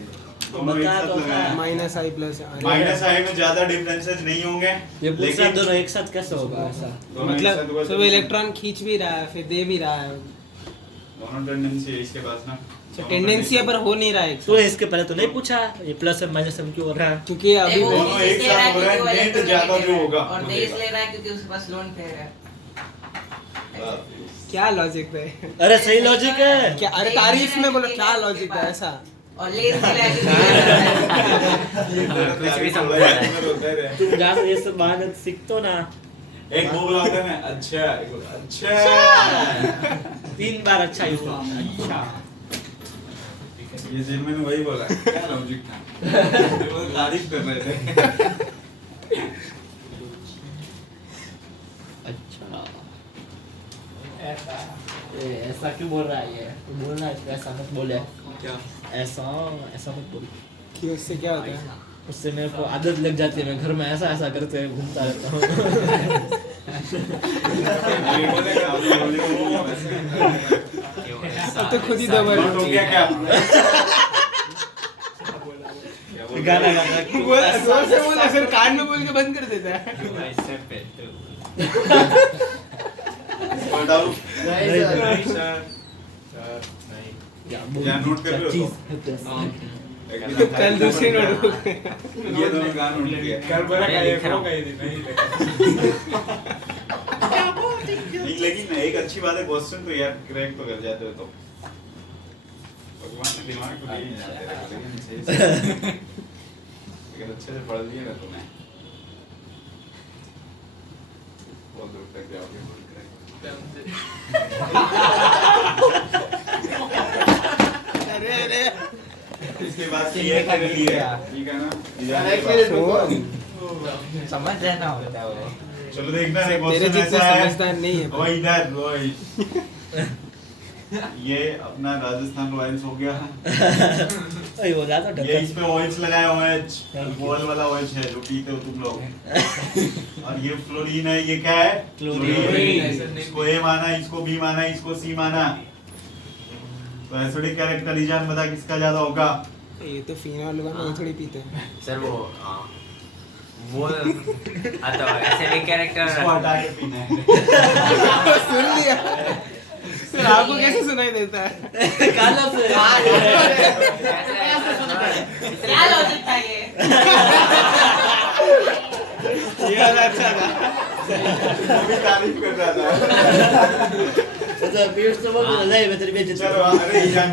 दोनों एक बता साथ तो लगाया। था। -I + -I में ज्यादा डिफरेंसेस नहीं होंगे, ये पूछा लेकिन दोनों एक साथ कैसे होगा ऐसा? दोनों एक साथ मतलब होगा सब तो- इलेक्ट्रॉन खींच भी रहा है फिर दे भी रहा है। दोनों टेंडेंसी है इसके पास ना, तो टेंडेंसी है पर हो नहीं रहा है एक तो इसके पहले तो नहीं पूछा ये +M -M क्यों हो रहा है? क्योंकि अभी देखो, दोनों एक इसलिए साथ रहा है हो रहा है, क्योंकि वो नेट इलेक्ट्रॉन ज्यादा नेगेटिव जो है। होगा, और वो देश देगा। ले रहा है क्योंकि उसके पास लोन पेयर है। क्या लॉजिक है? अरे सही लॉजिक है। क्या अरे तारीफ में बोलो क्या लॉजिक है ऐसा? और लेस ले रहा है कुछ भी समझ तुम जहाँ से ये सब बहाने सीखते हो ना, एक बोल आता है ना, अच्छा एक बोल, अच्छा 3 बार अच्छा यूज हुआ। अच्छा ये जिन मैंने वही बोला, क्या लॉजिक था? वो तारीफ कर रहे थे। अच्छा ऐसा क्यों बोल रहा है ये? तो बोलना है ऐसा मत बोले। क्या? ऐसा ऐसा मत बोल। कि उससे क्या होता है? उससे मेरे को आदत लग जाती है, मैं घर में ऐसा ऐसा करते घूमता रहता हूँ। ये बोलेगा, आप बोलेगा, वो वैसे। अब तो खुद ही दो बार नोट हो गया क्या? गाना गाना बोल जोर से बोला फिर कान में बोल के बंद कर देता है। ऐसे पे तो और डालो। नहीं, सर, क्या नोट कर रहे हो कल दूसरी नोटबुक ये दोनों का नोट किया लेकिन एक अच्छी बात है क्वेश्चन तो यार क्रैक तो कर जाते हो तो भगवान ने दिमाग को नहीं जाते लेकिन सही से अगर अच्छे से पढ़ लिए ना तुमने बहुत दूर तक जाओगे फुल क्रैक अरे इसके बाद ये कर लिया ठीक है ना समझ जाना होता है वो। चलो देखना है तेरे क्वेश्चन जितना ऐसा है समझदार नहीं है वो इधर वो ये अपना राजस्थान रॉयल्स हो गया ओए वो ज्यादा ये इसमें ऑयल्स लगाया हुआ है अल्कोहल वाला ऑयल है जो पीते हो तुम लोग और ये फ्लोरीन है ये क्या है क्लोरीन। इसको ए माना इसको बी माना इसको सी माना तो एसिडिक कैरेक्टर ईजान बता किसका ज्यादा होगा ये तो फिनॉल होगा नहीं थोड़ी पीते हैं सर वो आता है ऐसे एक कैरेक्टर इसको हटा के पीना है सुन लिया सर आपको कैसे सुनाई देता है काला से क्या लॉजिक था ये ये वाला अच्छा था अभी तारीफ कर रहा था अच्छा पीठ से वो नहीं मैं तेरी बेइज्जती चलो अरे ईजान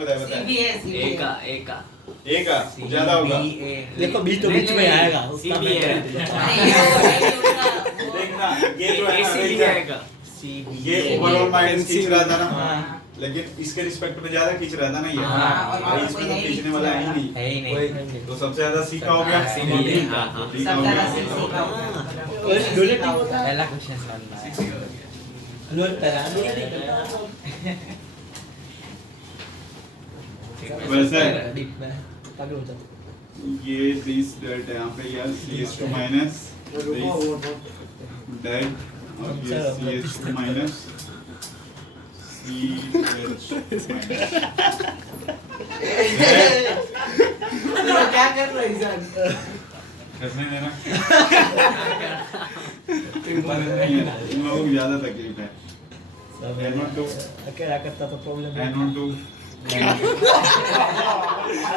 बताए CBS एक का ए का ज्यादा होगा देखो बीच तो बीच में आएगा उसका मैं अरे देखना ये जो है ना आएगा ये ओवरऑल माइनस खींच रहा था ना लेकिन इसके रिस्पेक्ट में ज्यादा खींच रहा था ना ये हाँ, और इसमें तो खींचने वाला है ही नहीं है ही नहीं तो सबसे ज्यादा सी का हो गया हाँ, डी का सब तरह से सीखा पहला क्वेश्चन सुनना है लोग तरानी वैसे डीप में आगे हो जाता ये दिस डेट यहाँ पे यार CS2 माइनस डेट और ये CS2 माइनस क्या कर रहा है इंसान करने देना इन लोगों को ज्यादा तकलीफ है N12 अकेला करता तो प्रॉब्लम है N12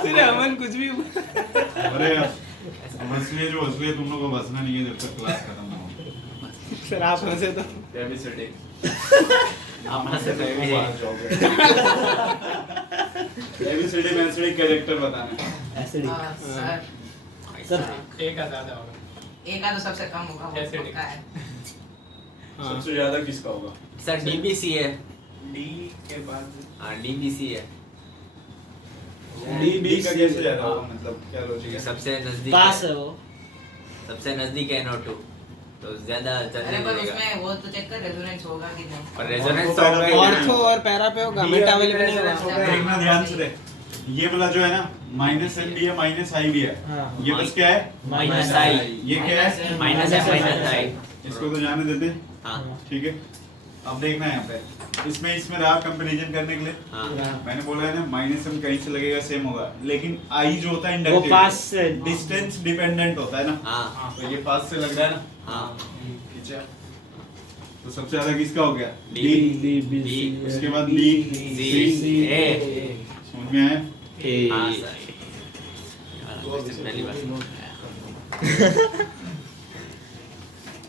तेरे अमन कुछ भी अरे हंसलिए जो हंसलिए तुम लोग को बसना नहीं है जब तक क्लास खत्म ना हो सर आप हंसे तो एबिसिडिक अपना से एबिसिडिक में एसिडिक कैरेक्टर बताना एसिडिक सर सर एक का ज्यादा होगा एक का तो सबसे कम होगा वो Acidic। पक्का है सबसे ज्यादा किसका होगा सर डीबीसी है डी के बाद हाँ डीबीसी है डी का कैसे ज्यादा होगा मतलब क्या लॉजिक है सबसे नजदीक पास है वो सबसे नजदीक है NO2 तो ज्यादा अरे चलने पर लगेगा उसमें वो तो चेक कर रेजोनेंस होगा कि नहीं पर रेजोनेंस तो होगा ही नहीं। ऑर्थो और पैरा पे होगा मेटा अवेलेबल नहीं होगा देखना ध्यान से देख ये वाला जो है ना माइनस एन भी है माइनस आई भी है हाँ। ये बस क्या है माइनस आई ये क्या है माइनस है माइनस आई इसको तो जाने देते हाँ ठीक है अब देखना है यहाँ पे इसमें रहा कंपैरिजन करने के लिए हाँ मैंने बोला है ना माइनस एम कहीं से लगेगा सेम होगा लेकिन आई जो होता है वो इंडक्टिव पास से डिस्टेंस डिपेंडेंट होता है ना हाँ तो ये पास से लग रहा है ना हाँ खींचा तो सबसे ज्यादा किसका हो गया D, डी उसके बाद बी सी ए समझ में आया हाँ सर पहली बार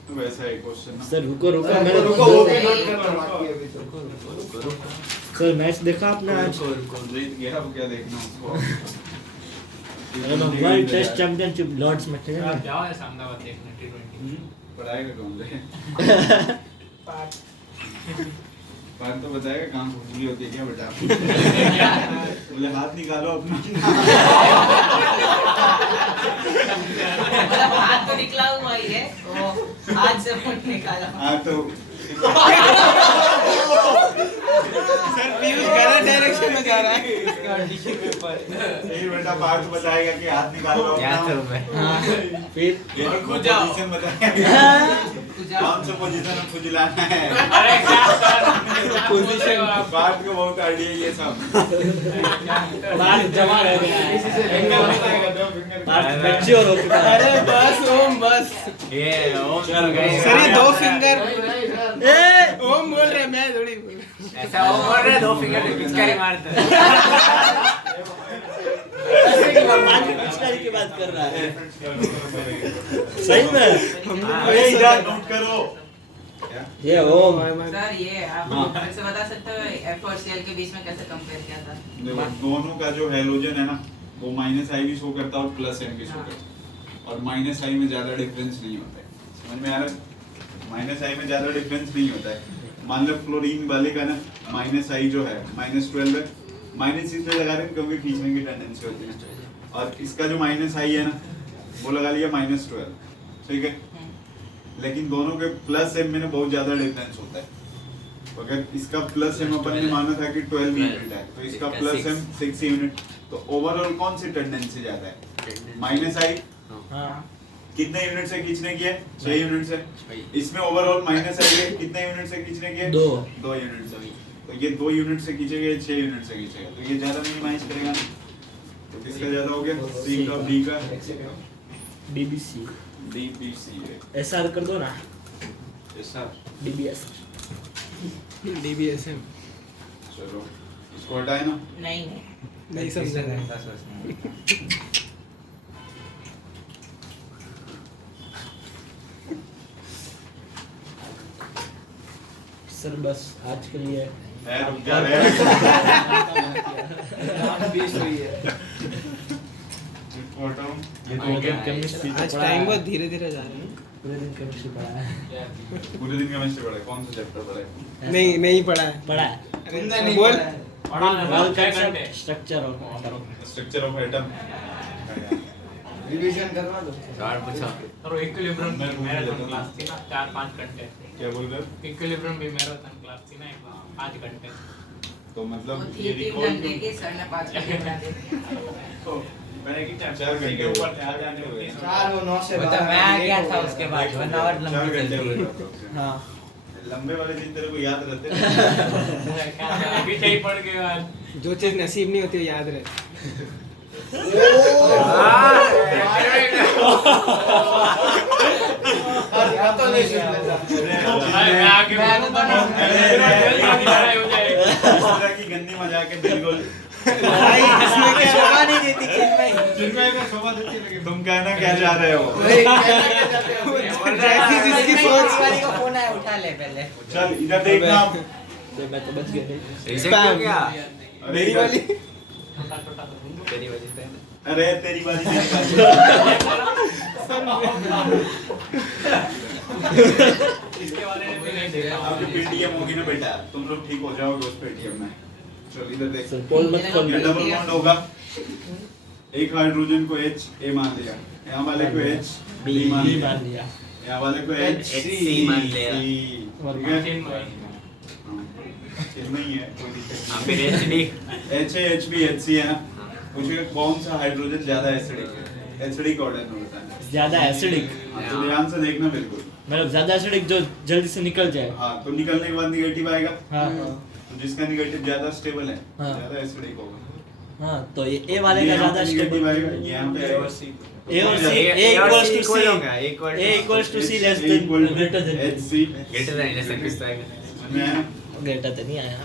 तो वैसा है क्वेश्चन ना सर रुको रुको मैं सर मैच देखा आपने आज जीत गया अब क्या देखना उसको अरे वर्ल्ड टेस्ट चैंपियनशिप लॉर्ड्स में खेले आप जाओ ऐसा अहमदाबाद देखने T20 पढ़ाएगा कौन से बात तो बताएगा काम भूली होती है क्या बेटा बोले हाथ निकालो अपना मतलब हाथ तो निकला हुआ ही है तो हाथ से फुट निकाला हाँ तो सर पीयूष गलत डायरेक्शन में जा रहा है यही बेटा पार्ट बताएगा कि हाथ निकालो क्या अपना तो मैं फिर ये पोजीशन बताएगा कौन सा पोजीशन में खुजलाना है अरे क्या सर पोजीशन बात को बहुत आइडिया ये सब बात जमा रह गया है बात मैच्योर हो चुका है अरे बस ओम बस ये ओम चल गए सर ये दो फिंगर ए ओम बोल रहे मैं थोड़ी बोल रहा ऐसा वो बोल रहे 2 फिंगर से पिचकारी मारते हैं। मान के पिचकारी की बात कर रहा है सही में। अरे इधर नोट करो ये ओम सर ये आप फिर से बता सकते हो एफ और सीएल के बीच में कैसे कंपेयर किया था? देखो दोनों का जो हैलोजन है ना वो -I भी शो करता है और +M भी शो करता है और -I में ज्यादा डिफरेंस नहीं होता है। समझ में आ रहा है? -I में ज्यादा डिफरेंस नहीं होता है। मान लो फ्लोरीन वाले का ना -I जो है -12 है, -6 पे लगा रहे हैं क्योंकि खींचने की टेंडेंसी होती है और इसका जो -I है ना वो लगा लिया -12, ठीक है। लेकिन दोनों के +M में ना बहुत ज्यादा डिफरेंस होता है। अगर इसका +M अपन ने माना था कि 12 यूनिट है तो इसका +M 6 यूनिट, तो ओवरऑल कौन सी टेंडेंसी ज्यादा है? -I कितने यूनिट से खींचने की है? 6 यूनिट से। इसमें ओवरऑल -I है कितने यूनिट से खींचने की है? 2 यूनिट से। तो ये 2 यूनिट से खींचेगा, ये 6 यूनिट से खींचेगा, तो ये ज्यादा मिनिमाइज करेगा ना। तो किसका ज्यादा हो गया? C का, B का, DBC DBC SR कर दो ना। SR DBS DBSM चलो इसको हटाए ना। नहीं नहीं समझा। सर बस आज के लिए रुक जा रे। केमिस्ट्री आज टाइम बहुत धीरे धीरे जा रहा है। पूरे दिन केमिस्ट्री पढ़ा है। पूरे दिन केमिस्ट्री पढ़ा है? कौन सा चैप्टर पढ़ा है? नहीं पढ़ा है। पढ़ा है अरे बोल। स्ट्रक्चर और स्ट्रक्चर ऑफ एटम रिवीजन करवा दो। सवाल पूछो। और इक्विलिब्रियम की मैराथन क्लास थी ना 4-5 घंटे। क्या बोल रहे हो? इक्विलिब्रियम की मैराथन क्लास थी ना 5 घंटे। तो मतलब वो ये 3 रिकॉर्ड घंटे की सर ने 5 घंटे बता दी। मैंने कि 4 घंटे के ऊपर थे आ जाने हुए। 4 वो 9 से वो तो मैं आ गया था उसके बाद 1 आवर 4 लंबी घंटे चलती हुए है। थे। हाँ लंबे वाले दिन तेरे को याद रहते हैं। पीछे ही पड़ गए आज। जो चीज नसीब नहीं होती वो याद रहे। तो नहीं सुनना मैं आगे इस तरह की गंदी मजाक है बिल्कुल। भाई इसमें क्या शोभा नहीं देती चिन्मय। चिन्मय में शोभा देती लगी। तुम कहना क्या चाह रहे हो? जैसी जिसकी सोच। वाली का फोन आया उठा ले पहले। चल इधर देखना आप। तो मैं तो बच गया। स्पैम क्या? मेरी वाली। तेरी वजह से। अरे तेरी बारी नहीं इसके बारे में भी नहीं देखा। अब जो पेटीएम होगी ना बेटा तुम लोग ठीक हो जाओगे उस पेटीएम में। चल इधर देख। सर पोल मत खोल। ये डबल बॉन्ड होगा। एक हाइड्रोजन को H A मान लिया, यहाँ वाले को H B मान लिया, लिया। यहाँ वाले को H HC मान लिया। ठीक है? चिन्मय। नहीं है कोई दिक्कत हम फिर HD H A H B H C है ना। पूछिए कौन सा हाइड्रोजन ज्यादा एसिडिक है? एसिडिक ऑर्डर में बताना। ज्यादा एसिडिक तो ध्यान से देखना बिल्कुल। मतलब ज्यादा एसिडिक जो जल्दी से निकल जाए। हाँ तो निकलने के बाद निगेटिव आएगा। हाँ तो जिसका निगेटिव ज्यादा स्टेबल है हाँ। ज्यादा एसिडिक होगा। हाँ तो ये ए वाले का ज्यादा निगेटिव आएगा, स्टेबल। यहाँ पे आएगा C। A और C A equals to C A equals to C less than greater than HC गेटर नहीं ले सकते इस तरह में ग्रेटर तो नहीं आया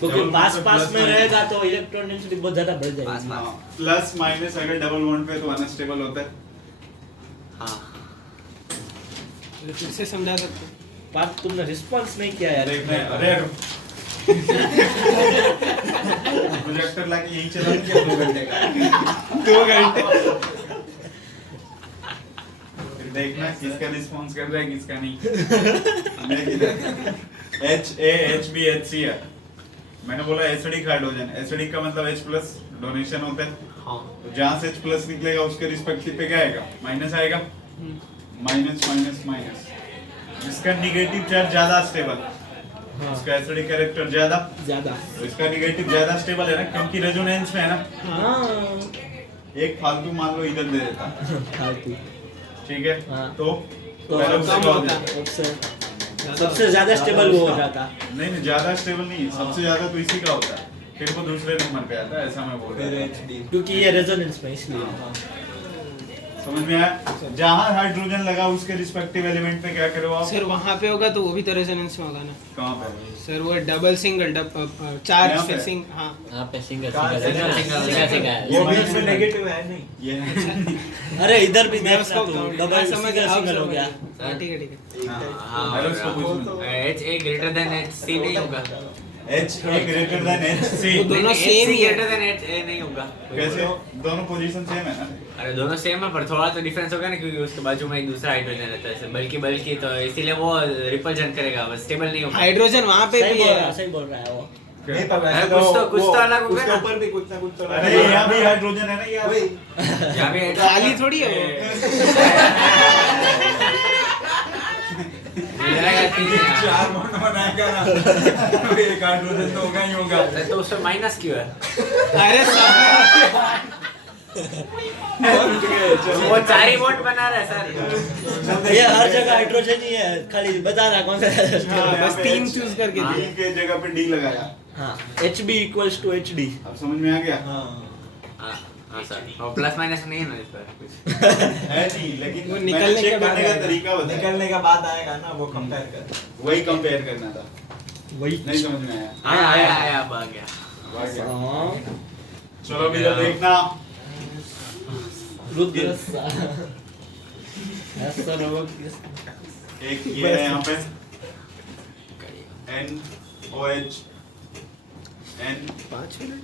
क्योंकि पास में रहेगा तो इलेक्ट्रॉन डेंसिटी बहुत ज्यादा बढ़ जाएगी। प्लस माइनस अगर डबल बॉन्ड पे तो अनस्टेबल होता है। हाँ फिर से समझा सकते हो। बात तुमने रिस्पांस नहीं किया यार। देखना है। अरे प्रोजेक्टर लाके यही चला दिया 2 घंटे का। 2 घंटे। फिर देखना किसका रिस्पांस कर रहा है किसका नहीं। H A H B H C है। मैंने बोला एसिडिक हाइड्रोजन। एसिडिक का मतलब H प्लस डोनेशन होता है। हाँ तो जहाँ से H प्लस निकलेगा उसके रिस्पेक्टिव पे क्या आएगा? माइनस आएगा। Minus minus minus. जिसका निगेटिव चार्ज ज्यादा स्टेबल, उसका एसिडिक कैरेक्टर ज्यादा, तो इसका निगेटिव ज्यादा स्टेबल है ना क्योंकि रेजोनेंस में है ना। हाँ एक फालतू मान लो इधर दे देता, फालतू। ठीक है हाँ। तो तो कम होता है। सबसे ज्यादा स्टेबल वो हो जाता। नहीं ज्यादा स्टेबल नहीं है, सबसे ज्यादा तो इसी का होता है, फिर वो दूसरे नंबर पे आता है, ऐसा मैं बोल रहा हूँ। क्योंकि ये रेजोनेंस में इसलिए। समझ में आया? जहाँ हाइड्रोजन लगा उसके रिस्पेक्टिव एलिमेंट पे क्या करो आप? सर वहाँ पे होगा तो वो भी तो रेजोनेंस में होगा ना कहाँ पे? सर वो डबल सिंगल चार्ज यहाँ पे? फिक्सिंग हाँ यहाँ पे सिंगल कहाँ सिंगल से? सिंगल सिंगल सिंगल ये वो बीच बीच में में नेगेटिव है नहीं ये अरे इधर भी मैं देखना उसको तू count- डबल हाँ, समझ गया, सिंगल हो समझ गया गया। हाँ, ठीक है ठीक है अरे उसको पूछ लो। H A greater than H C नहीं होगा H A greater than H C वो दोनों सेम ही है ग्रेटर देन एच ए नहीं होगा कैसे? दोनों पोजीशन सेम है ना? अरे दोनों सेम है पर थोड़ा तो डिफरेंस होगा ना क्योंकि उसके बाजू में एक दूसरा हाइड्रोजन रहता है बल्कि तो इसीलिए वो रिपल्जन करेगा बस स्टेबल नहीं होगा हाइड्रोजन वहाँ पे सही भी बोल रहा है है सही बोल रहा है वो नहीं पर अरे वैसे कुछ तो अलग होगा उसके ना। ऊपर भी कुछ ना कुछ तो अलग अरे होगा। यहाँ भी हाइड्रोजन है ना यार? यहाँ भी खाली थोड़ी है वो चार बॉन्ड बनाएगा ना एक हाइड्रोजन तो होगा ही होगा तो उसमें माइनस क्यों है अरे सब वो चार ही बॉन्ड बना रहा है सर ये हर जगह हाइड्रोजन ही है खाली बता रहा कौन सा हाँ, यहाँ बस पे तीन H- चूज करके D दिए के जगह पे D लगाया। हाँ HB equals to HD अब समझ में आ गया? हाँ सर और प्लस माइनस नहीं है ना इस पर कुछ है नहीं लेकिन वो मैंने निकलने check के बाद करने का आएगा। तरीका बताया। निकलने का बाद आएगा ना वो कंपेयर कर वही कंपेयर करना था। वही नहीं समझ में आया? हाँ आया अब आ गया अब आ गया। हाँ चलो अभी जरा देखना। रुद्र ऐसा रोग एक ये है यहाँ पे N O H N 5 minute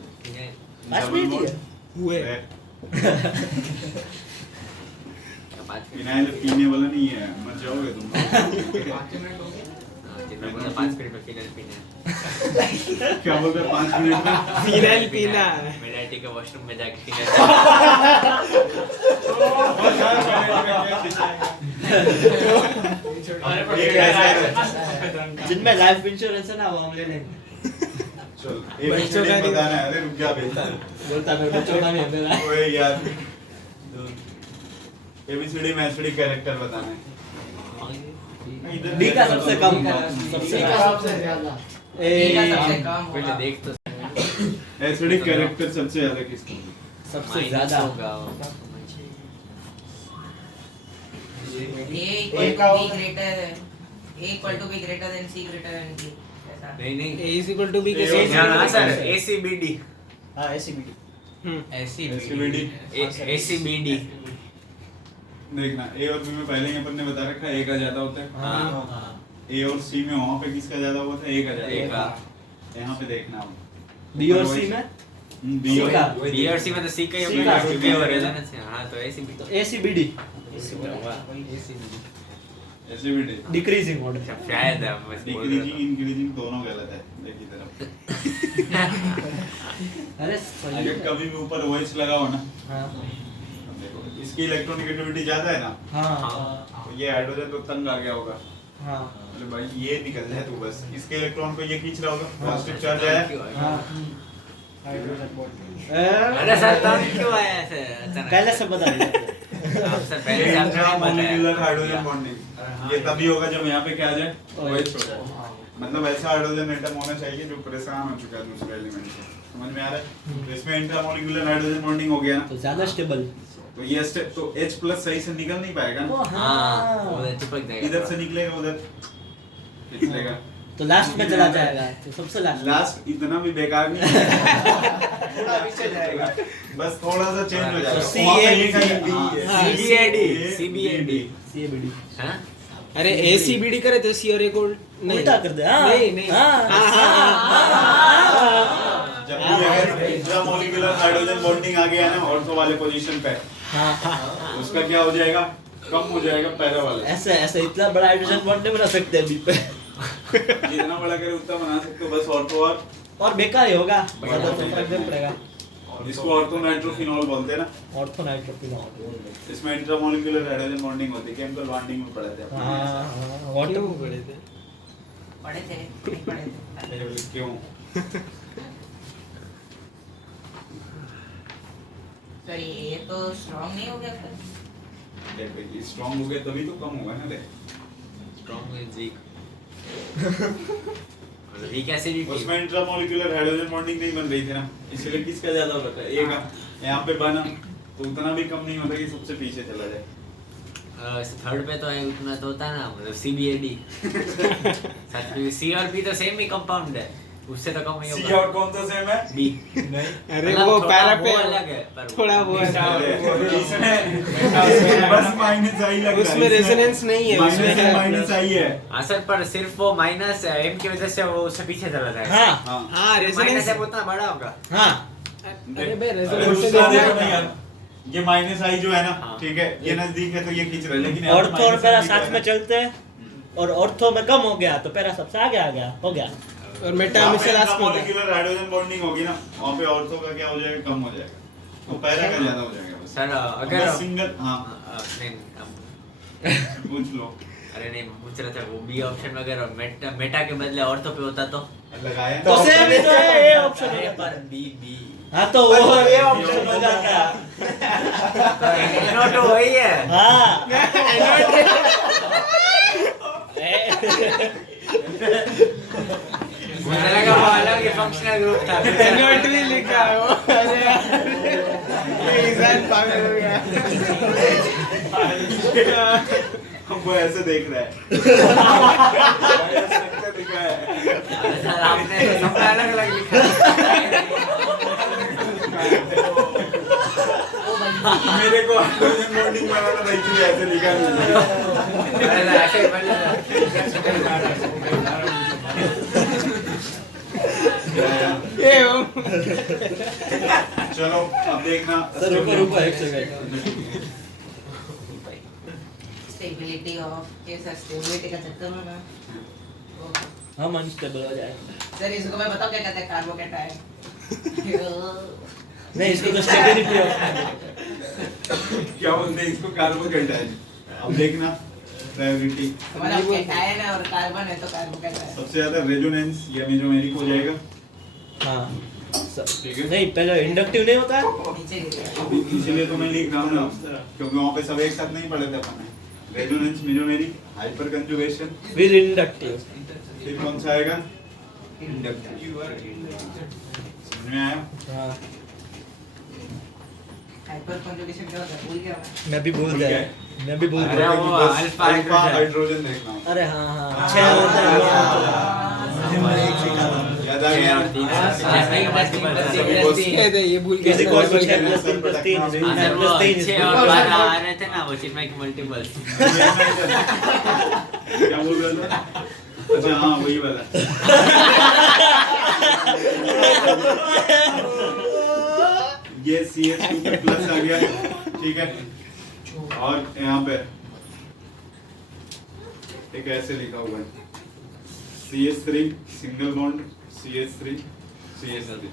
5 minute ही है हुए फिनाइल पीने वाला नहीं है, मर जाओगे तुम। 5 मिनट में फिनाइल पीना क्या बोलते हैं 5 मिनट में? फिनाइल पीना है मेडाइटी के वॉशरूम में जाके फिनाइल एक ऐसा है। जिनमें लाइफ इंश्योरेंस है ना वो हम ले लेंगे चल बच्चों का ABCD नहीं। बताना है। अरे रुक जा बेटा। बोलता मैं बच्चों का नहीं मेरा ओए यार ABCD में एसिडिक कैरेक्टर बताना है। इधर डी का सबसे कम सी का सबसे ज्यादा डी का सबसे कम पहले होगा देख तो एसिडिक कैरेक्टर सबसे ज्यादा किसका? सबसे ज्यादा होगा A equal to B greater A equal to B greater than C greater than D ऐसा नहीं नहीं A is equal to B के A साथ हाँ सर ACBD हाँ ACBD ACBD ACBD देखना A और B में पहले ही अपन ने बता रखा है A का ज्यादा होता है। हाँ A और C में वहाँ पे किसका ज्यादा होता है? A का A ज्यादा। का। यहाँ पे देखना अब। B और C में B और C का। B और C में तो C का ही C होगा का। क्योंकि वो रेजोनेंस है हाँ तो ACBD तो ACBD ACBD डिक्रीजिंग ऑर्डर शायद है बस बोल रहा डिक्रीजिंग इंक्रीजिंग दोनों गलत है। देखिए तरफ अरे अगर कभी भी ऊपर OH लगाओ ना, हाँ अब देखो इसकी इलेक्ट्रोनेगेटिविटी ज्यादा है ना, हाँ तो ये हाइड्रोजन तो तंग आ गया होगा। हाँ अरे भाई ये निकल जाए तो बस इसके इलेक्ट्रॉन को ये खींच रहा होगा, पॉजिटिव चार्ज आया। हाँ अरे सर तब क्यों आया ऐसे अचानक पहले से बता दिया आप सर पहले ये से आपने नहीं इंट्रामोलिकुलर बताया हाइड्रोजन बॉन्डिंग ये तभी होगा जब यहाँ पे क्या आ जाए OH हो जाए। मतलब ऐसा हाइड्रोजन एटम होना चाहिए जो परेशान हो चुका है दूसरे एलिमेंट से। समझ में आ रहा है? तो इसमें इंट्रामोलिकुलर हाइड्रोजन बॉन्डिंग हो गया ना, तो ज्यादा स्टेबल तो ये स्टेप तो H प्लस सही से निकल नहीं पाएगा ना, हाँ वो चिपक जाएगा इधर से निकलेगा उधर निकलेगा। तो लास्ट में चला जाएगा तो सबसे लास्ट लास्ट इतना भी बेकार नहीं है। थोड़ा पीछे जाएगा, बस थोड़ा सा चेंज हो जाएगा। C वहाँ पे A लिखा है B CBAD CABD हाँ अरे ACBD करे तो C और A को नहीं उल्टा कर दे हाँ नहीं नहीं जब भी अगर इंट्रामोलिकुलर हाइड्रोजन बॉन्डिंग आ गया ना ऑर्थो वाले पोजीशन पे, उसका क्या हो जाएगा? कम हो जाएगा पैरा वाले। ऐसे ऐसे इतना बड़ा हाइड्रोजन बॉन्ड नहीं बना सकते अभी पे जितना बड़ा करे उतना बना सकते हो, बस ऑर्थो और बेकार ही होगा ज्यादा तो फर्क नहीं पड़ेगा और इसको ऑर्थो नाइट्रोफिनॉल बोलते हैं ना। ऑर्थोनाइट्रोपिनॉल इसमें इंट्रामोलिकुलर हाइड्रोजन बॉन्डिंग होती है, केमिकल बॉन्डिंग में पढ़े थे अपन। हाँ क्यों पढ़े थे पढ़े थे नहीं पढ़े थे क्यों? सर ये तो स्ट्रांग नहीं हो गया फिर स्ट्रॉन्ग हो गए तभी तो कम होगा ना रे। स्ट्रांग इज वीक मतलब वीक एसिडिटी उसमें इंट्रामोलिकुलर हाइड्रोजन बॉन्डिंग नहीं बन रही थी ना, इसलिए किसका ज्यादा हो रहा था? ए का। यहाँ पे बना तो उतना भी कम नहीं होता कि सबसे पीछे चला जाए। थर्ड पे तो है उतना तो होता ना, मतलब CBAD सच में C और B तो सेम ही कंपाउंड है, उससे तो कम ही सी होगा। और कौन सा सेम है? B अरे मतलब वो थोड़ा पैरा पे वो अलग है पर थोड़ा वो है। इसमें बस माइनस आई लग रहा है, उसमें रेजोनेंस नहीं है, उसमें माइनस है माइनस आई है। हाँ सर, पर सिर्फ वो माइनस M की वजह से वो उससे पीछे चला जाएगा। हाँ हाँ हाँ माइनस रेजोनेंस। है उतना बड़ा होगा। हाँ अरे भाई अरे रेजोनेंस से उसका देखो देखना ना यार, ये माइनस आई जो है ना, हाँ। ठीक है, ये नजदीक है तो ये खींच रहा है, लेकिन यहाँ ऑर्थो और minus पैरा आई साथ है में ना। चलते हैं, और ऑर्थो में कम हो गया तो पैरा सबसे आगे आ गया, हो गया। और मेटा हमेशा लास्ट में होता है। मॉलिक्यूलर हाइड्रोजन बॉन्डिंग होगी ना, वहाँ पे ऑर्थो का क्या हो जाएगा, कम हो जाएगा, तो पैरा का ज्यादा हो जाएगा बस। सर अगर सिंगल, हाँ नहीं पूछ लो, अरे नहीं पूछ रहा था वो B ऑप्शन में अगर मेटा के बदले ऑर्थो पे होता तो लगाया तो सेम ही तो है, ये ऑप्शन है पर। B हाँ तो वो ये ऑप्शन होगा क्या? तो वही है। हाँ मुझे लगा वो अलग फंक्शनल ग्रुप था। नोट भी लिखा है वो। अरे यार ये इंसान पागल हो गया। वो ऐसे देख रहा है। ऐसे लगता दिख रहा है। सर आपने तो सबका अलग अलग लिखा। मेरे को हाइड्रोजन बॉन्डिंग बनाना था, इसलिए ऐसे लिखा है। अरे ऐसे ही बन जाता ये वो चलो अब देखना। सर रुको रुको एक सेकंड। स्टेबिलिटी ऑफ ये सर स्टेबिलिटी का चक्कर में ना हम अनस्टेबल हो जाए। सर इसको मैं बताऊं क्या कहते हैं कार्बोकेटायन। नहीं इसको तो स्टेबिलिटी ऑफ क्या बोलते हैं इसको, कार्बोकेटायन। अब देखना प्रायोरिटी, मतलब केटायन है और कार्बन है तो कार्बोकेटायन। सबसे ज्यादा रेजोनेंस या मेसोमेरिक हो जाएगा। हाँ ठीक है, नहीं पहले इंडक्टिव नहीं होता है? नीचे गिर गया। इसीलिए तो मैं लिख रहा हूँ ना, क्योंकि वहाँ पे सब एक साथ नहीं पढ़े थे अपन। रेजोनेंस, मेसोमेरिक, हाइपर कंजुगेशन, फिर इंडक्टिव। फिर कौन सा आएगा, इंडक्टिव। समझ में आया? हाँ हाइपर कंजुगेशन क्या होता है भूल गया मैं। मैं भी भूल गया, मैं भी भूल अरे गया। वो बस अल्फा अल्फा हाइड्रोजन। हाइड्रोजन देखना। अरे हाँ हाँ 6 होता है। याद आ गया? ये दे ये भूल इज इक्वल टू 6 गया। प्लस 3 प्लस 3 हाँ सर वो 6 और 12 आ रहे थे ना वो चिन्मय के मल्टीपल्स। क्या बोल रहा था? अच्छा हाँ वही वाला। ये CH2 पे प्लस आ गया, ठीक है, और यहाँ पे एक ऐसे लिखा हुआ है CH3 single bond CH3 CH3,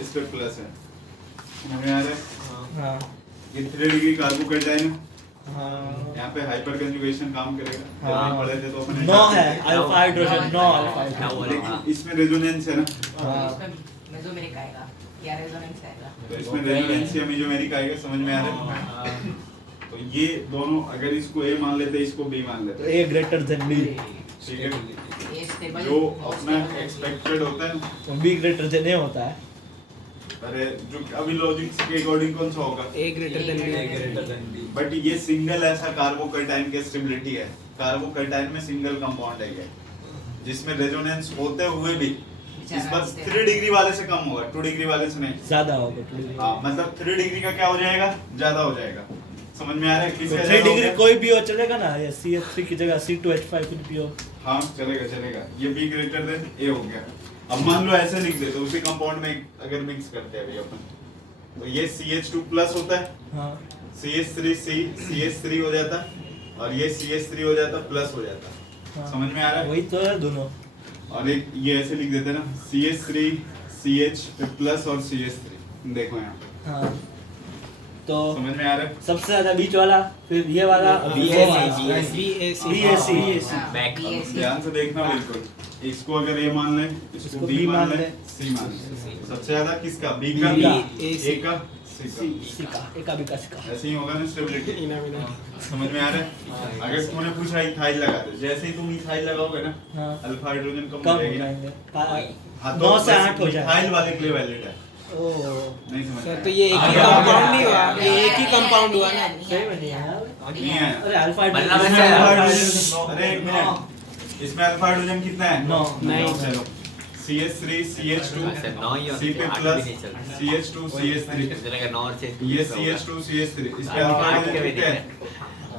इस पे प्लस है। समझ में आ रहा है? हाँ ये 3 डिग्री कार्बोकेटायन है, हाँ यहाँ पे हाइपर कंजुगेशन काम करेगा। हाँ। जब पढ़े थे तो अपने 9 है अल्फा हाइड्रोजन 9 अल्फा हाइड्रोजन। लेकिन इसमें रेजोनेंस है ना, हाँ। इसमें मेसोमेरिक आएगा या रेजोनेंस आएगा। तो इसमें रेजोनेंस या मेसोमेरिक आएगा। समझ में आ रहा है? तो ये दोनों अगर इसको A मान लेते इसको B मान लेते, A ग्रेटर देन B, ठीक है, ये स्टेबल जो अपना एक्सपेक्टेड होता है, तो B ग्रेटर देन A होता है। अरे जो अभी लॉजिक के अकॉर्डिंग कौन सा होगा, ए ग्रेटर देन बी। बट ये सिंगल ऐसा कार्बोकेटायन की स्टेबिलिटी है। कार्बोकेटायन में सिंगल कंपाउंड है ये, जिसमें रेजोनेंस होते हुए भी इस बार 3 डिग्री वाले से कम होगा, 2 डिग्री वाले से नहीं। ज्यादा होगा। हाँ मतलब 3 डिग्री का क्या हो जाएगा, ज्यादा हो जाएगा। समझ में आ रहा है? किसका 3 ज्यादा हो डिग्री गया? कोई भी हो चलेगा ना, ये CH3 की जगह C2H5 कुछ भी हो। हाँ चलेगा चलेगा। ये B ग्रेटर देन A हो गया। अब मान लो ऐसे लिख दे तो उसी कंपाउंड में अगर मिक्स करते हैं अभी अपन, तो ये CH2 प्लस होता है, हाँ CH3 हो जाता, और ये CH3 हो जाता प्लस हो जाता। हाँ। समझ में आ रहा है? वही तो है दोनों। और एक ये ऐसे लिख देते हैं ना, CH3 CH पे प्लस और CH3। देखो यहाँ पे हाँ तो समझ में आ रहा है? सबसे ज्यादा बीच वाला, फिर ये वाला, BAC बैक ध्यान से देखना बिल्कुल। इसको अगर A मान लें, इसको इसको B B मान मान लें, लें, C मान लें, सबसे ज्यादा किसका, B का, B का, A का, C का। C का एक भी का C का। ऐसे ही होगा ना स्टेबिलिटी। इना बिना। समझ में आ रहा है? अगर तुमने पूछा इथाइल लगा दे, जैसे ही तुम इथाइल लगाओगे ना, हाँ अल्फा हाइड्रोजन कम कम हो हो जाएगी ना। जाएंगे। हाँ, 9 से बस 8 हो जाएगा। इथाइल वाले के लिए वैलिड है। नहीं समझ सर आया। तो ये एक ही कंपाउंड नहीं हुआ, ये एक ही कंपाउंड हुआ ना। सही में नहीं है नहीं है। अरे अल्फा मतलब इसमें ऐसे- अल्फा हाइड्रोजन, अरे एक मिनट, इसमें अल्फा हाइड्रोजन कितना है? नौ। नहीं। चलो CH3 CH2 ऐसे 9 ही होते CP हैं, 8 प्लस भी नहीं चलते। CH2 CH3 इस तरह का 9 और 6 ये CH2 CH3 इसमें अल्फा 8 हाइड्रोजन के भी कितने नहीं हैं?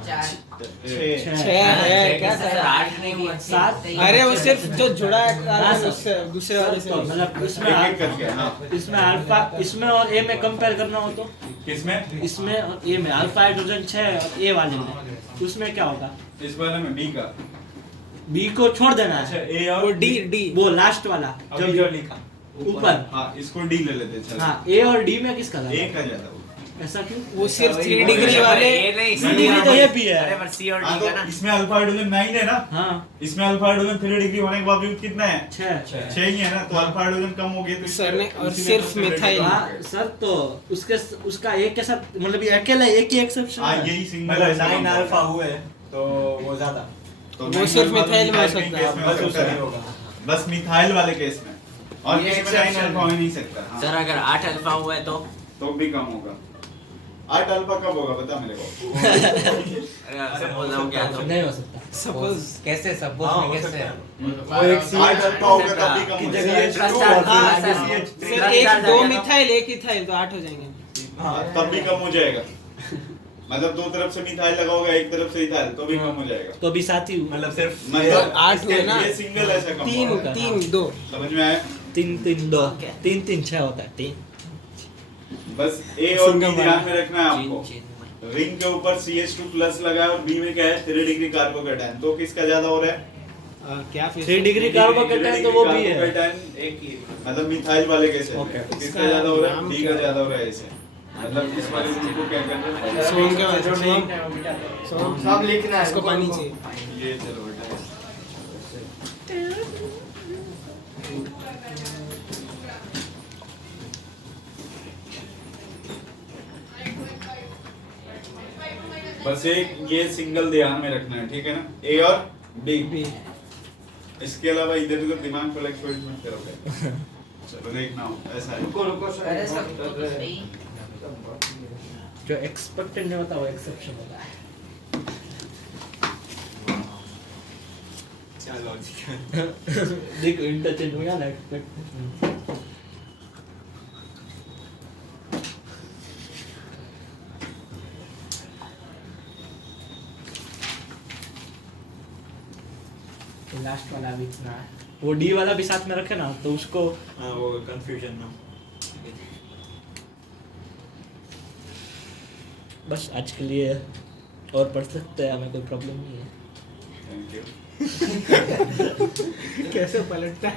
4 छह है क्या सर सर? 8 नहीं हुआ 7 अरे वो सिर्फ जो जुड़ा है कार्बन हाँ, उससे दूसरे वाले से। तो मतलब इसमें एक एक करके हाँ। इसमें अल्फा इसमें और ए में कंपेयर करना हो तो किसमें? इसमें और ए में अल्फा हाइड्रोजन 6 और ए वाले में उसमें क्या होगा? इस वाले में B का। बी को छोड़ देना अच्छा है A वो और डी वो लास्ट वाला अभी जो लिखा ऊपर हाँ इसको D ले लेते हैं चलो। हाँ ए और डी में किसका A था? का ज्यादा वो। ऐसा क्यों? वो सिर्फ 3 डिग्री वाले। ए नहीं C डिग्री तो ये भी है। अरे पर C और हाँ D का तो ना इसमें अल्फा हाइड्रोजन 9 है ना? हाँ इसमें अल्फा हाइड्रोजन 3 डिग्री होने के बावजूद कितना है? 6 6 ही है ना, तो अल्फा हाइड्रोजन कम हो गए तो सर ने और इसीलिए सिर्फ तो मिथाइल। कम हो हाँ गए। सर तो उसका एक के साथ मतलब ये अकेला एक ही एक्सेप्शन हाँ है। यही सिंगल मतलब 9 अल्फा हुए तो वो ज्यादा तो वो सिर्फ मिथाइल में हो सकता है। बस उसका नहीं होगा। बस मिथाइल वाले केस में और ये किसी में 9 exception अल्फा हो ही नहीं सकता हाँ। सर अगर 8 अल्फा हुआ है तो भी कम होगा। 8 अल्फा कब होगा बता मेरे को। अरे सपोज हो गया तो नहीं हो सकता। सपोज कैसे सपोज में कैसे? वो एक 8 अल्फा होगा तब भी कम की होगा। जगह CH2 हाँ, और सर एक 2 मिथाइल एक इथाइल तो 8 हो जाएंगे। हाँ, तब भी कम हो जाएगा। मतलब दो तरफ से मिथाइल लगा होगा एक तरफ से इथाइल तो भी कम हो जाएगा। तो अभी साथ ही मतलब सिर्फ मतलब 8 हुए ना। ये सिंगल ऐसा कम 3 होगा। 3 2 समझ में आया? 3 3 2 3 3 6 होता है 3 बस A और B सिंगल ध्यान में रखना है चिन आपको। चिन रिंग के ऊपर CH2 प्लस लगा है और B में क्या है 3 डिग्री कार्बोकेटाइन, तो किसका ज्यादा हो रहा है? क्या फिर 3 डिग्री कार्बोकेटाइन तो वो भी है। कार्बोकेटाइन एक ही मतलब मिथाइल वाले केस में Okay. किसका ज्यादा हो रहा है? D का ज्यादा हो रहा है इसे। मतलब इस वाले ग्रुप को क्या करना है? सोम के बाद सोम सब लिखना है इसको पानी चाहिए। ये चलो बेटा। बस एक ये सिंगल ध्यान में रखना है, ठीक है ना? A और B। इसके अलावा इधर उधर दिमाग को एक्सपेरिमेंट करोगे। चलो देखना हो ऐसा है। रुको अरे सब तो कुछ नहीं। जो एक्सपेक्टेड नहीं होता वो एक्सेप्शन होता है। देखो इंटरचेंज हो गया ना एक्सपेक्ट। लास्ट वाला भी इतना है। वो डी वाला भी साथ में रखे ना तो उसको हाँ वो कंफ्यूजन ना बस आज के लिए और पढ़ सकते हैं, हमें कोई प्रॉब्लम नहीं है। Thank you. कैसे पलटता है?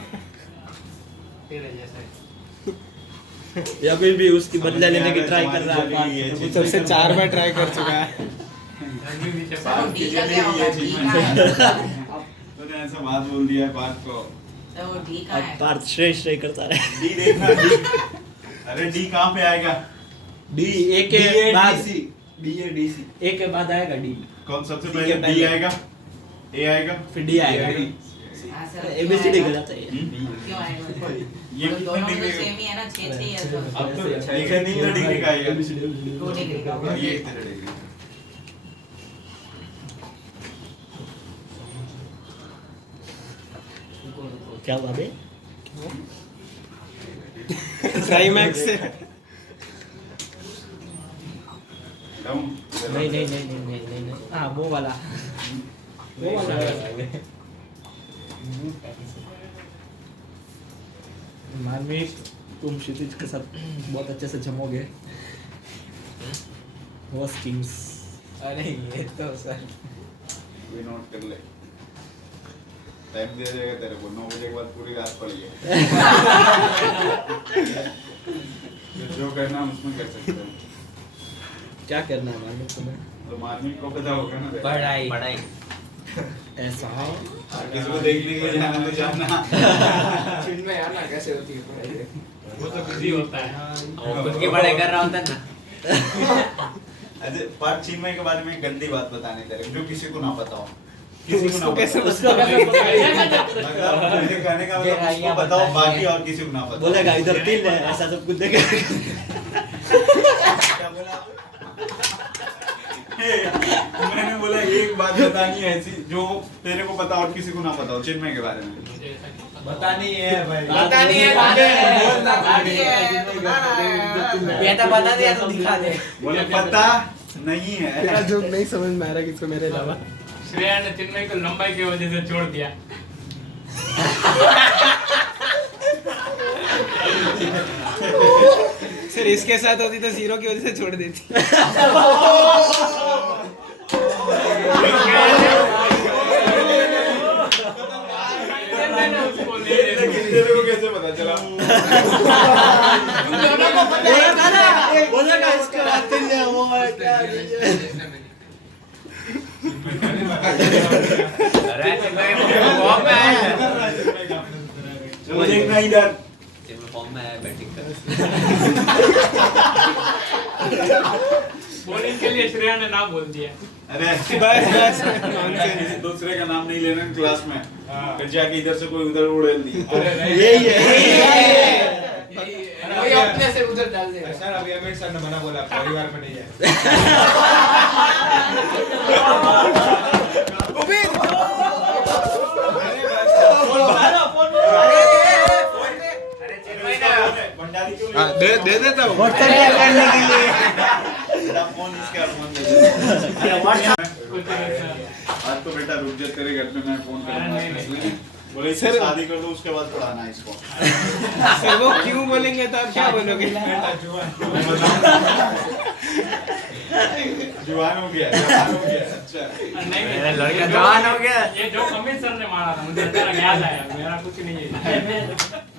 या फिर भी उसकी बदला लेने की ट्राई कर रहा समझ में आ रही है है। चीज़। सबसे 4 बार ट्राई कर चुका है। बात डी की का क्या होगा? ये डी चीज़ का है। तूने ऐसा बात बोल दिया है बात को। तो वो डी का अब है। पार्थ श्रेय करता रहे। डी देखना डी। अरे डी कहाँ पे आएगा? डी ए के बाद BADC ए के बाद आएगा डी, कौन सबसे D पहले के डी पहले। आएगा? ए आएगा? फिर डी आएगा। हाँ, सर, क्यों एबीसीडी आएगा? गलत है ये। क्यों आएगा? ये तो कितने दोनों में तो डिग्री सेम ही है ना, 6 6 ही है तो। अब तो लिखा नहीं तो डिग्री का आएगा। 2 डिग्री का होगा। ये कितने डिग्री? क्या हुआ बे? क्लाइमैक्स से डाउन। नहीं। हाँ वो वाला मार्मिक तुम क्षितिज के साथ बहुत अच्छे से जमोगे। वो स्कीम्स अरे ये तो सर ये नोट कर ले। टाइम दिया जाएगा तेरे को 9 बजे के बाद पूरी रात पड़ी है। जो करना हम उसमें कर सकते हैं। क्या करना है मार्मिक तुम्हें? तो मार्मिक को पता होगा ना तेरे। पढ़ाई पढ़ाई ऐसा और किसी को देखने के लिए जाना तो जाना। फिल्म में यार ना कैसे होती है पढ़ाई? वो तो बिजी होता है। और खुद की पढ़ाई कर रहा होता है ना। अच्छा पार्थ चिन्मय के बारे में गंदी बात बताने तेरे को, जो किसी को ना पता हो। किसी को ना उसको कैसे बताओ। बताओ? मतलब मेरे कहने का मतलब उसको बताओ, बाकी और किसी को ना बताओ। बोलेगा इधर 3 है, ऐसा सब कुछ देखेगा। क्या बोला आपने? मैंने बोला एक बात बतानी है ऐसी जो तेरे को पता और किसी को ना बताओ चिन्मय के बारे में। बतानी है भाई। बतानी है, बेटा बता दिया तो दिखा दे। बोले पता नहीं है। तेरा जोक नहीं समझ में आ रहा किसको मेरे अलावा। श्रेया ने चिन्मय को लंबाई की वजह से छोड़ दिया। सर इसके साथ होती तो 0 की वजह से छोड़ देती। उसको ले ले। तेरे को कैसे पता चला? बोलेगा इसको आते नहीं वो है क्या? अरे चिन्मय फॉर्म में आया है। चलो देखना इधर। चिन्मय फॉर्म में आया बैटिंग कर। बॉलिंग के लिए श्रेया ने नाम बोल दिया। अरे बस किसी दूसरे का नाम नहीं लेना क्लास में, फिर जाके इधर से कोई उधर उड़ेल दी। यही है। वही अपने से उधर डाल देगा। सर अभी अमित सर ने मना बोला परिवार में नहीं है। भंडारी क्यों हाँ, दे देता हूँ। व्हाट्सएप करने के लिए। तेरा फोन इसका फोन दे दे। कुछ नहीं सर। आज तो बेटा रुक जा, तेरे घर पे मैं फोन नहीं, करूंगा। बोले इससे शादी कर दो उसके बाद पढ़ाना इसको। सर वो क्यों बोलेंगे तो आप क्या बोलोगे? जवान हो गया, जवान हो गया। अच्छा नहीं मेरा लड़का जवान हो गया। ये जो अमित सर ने मारा था मुझे तेरा याद आया। मेरा कुछ नहीं है।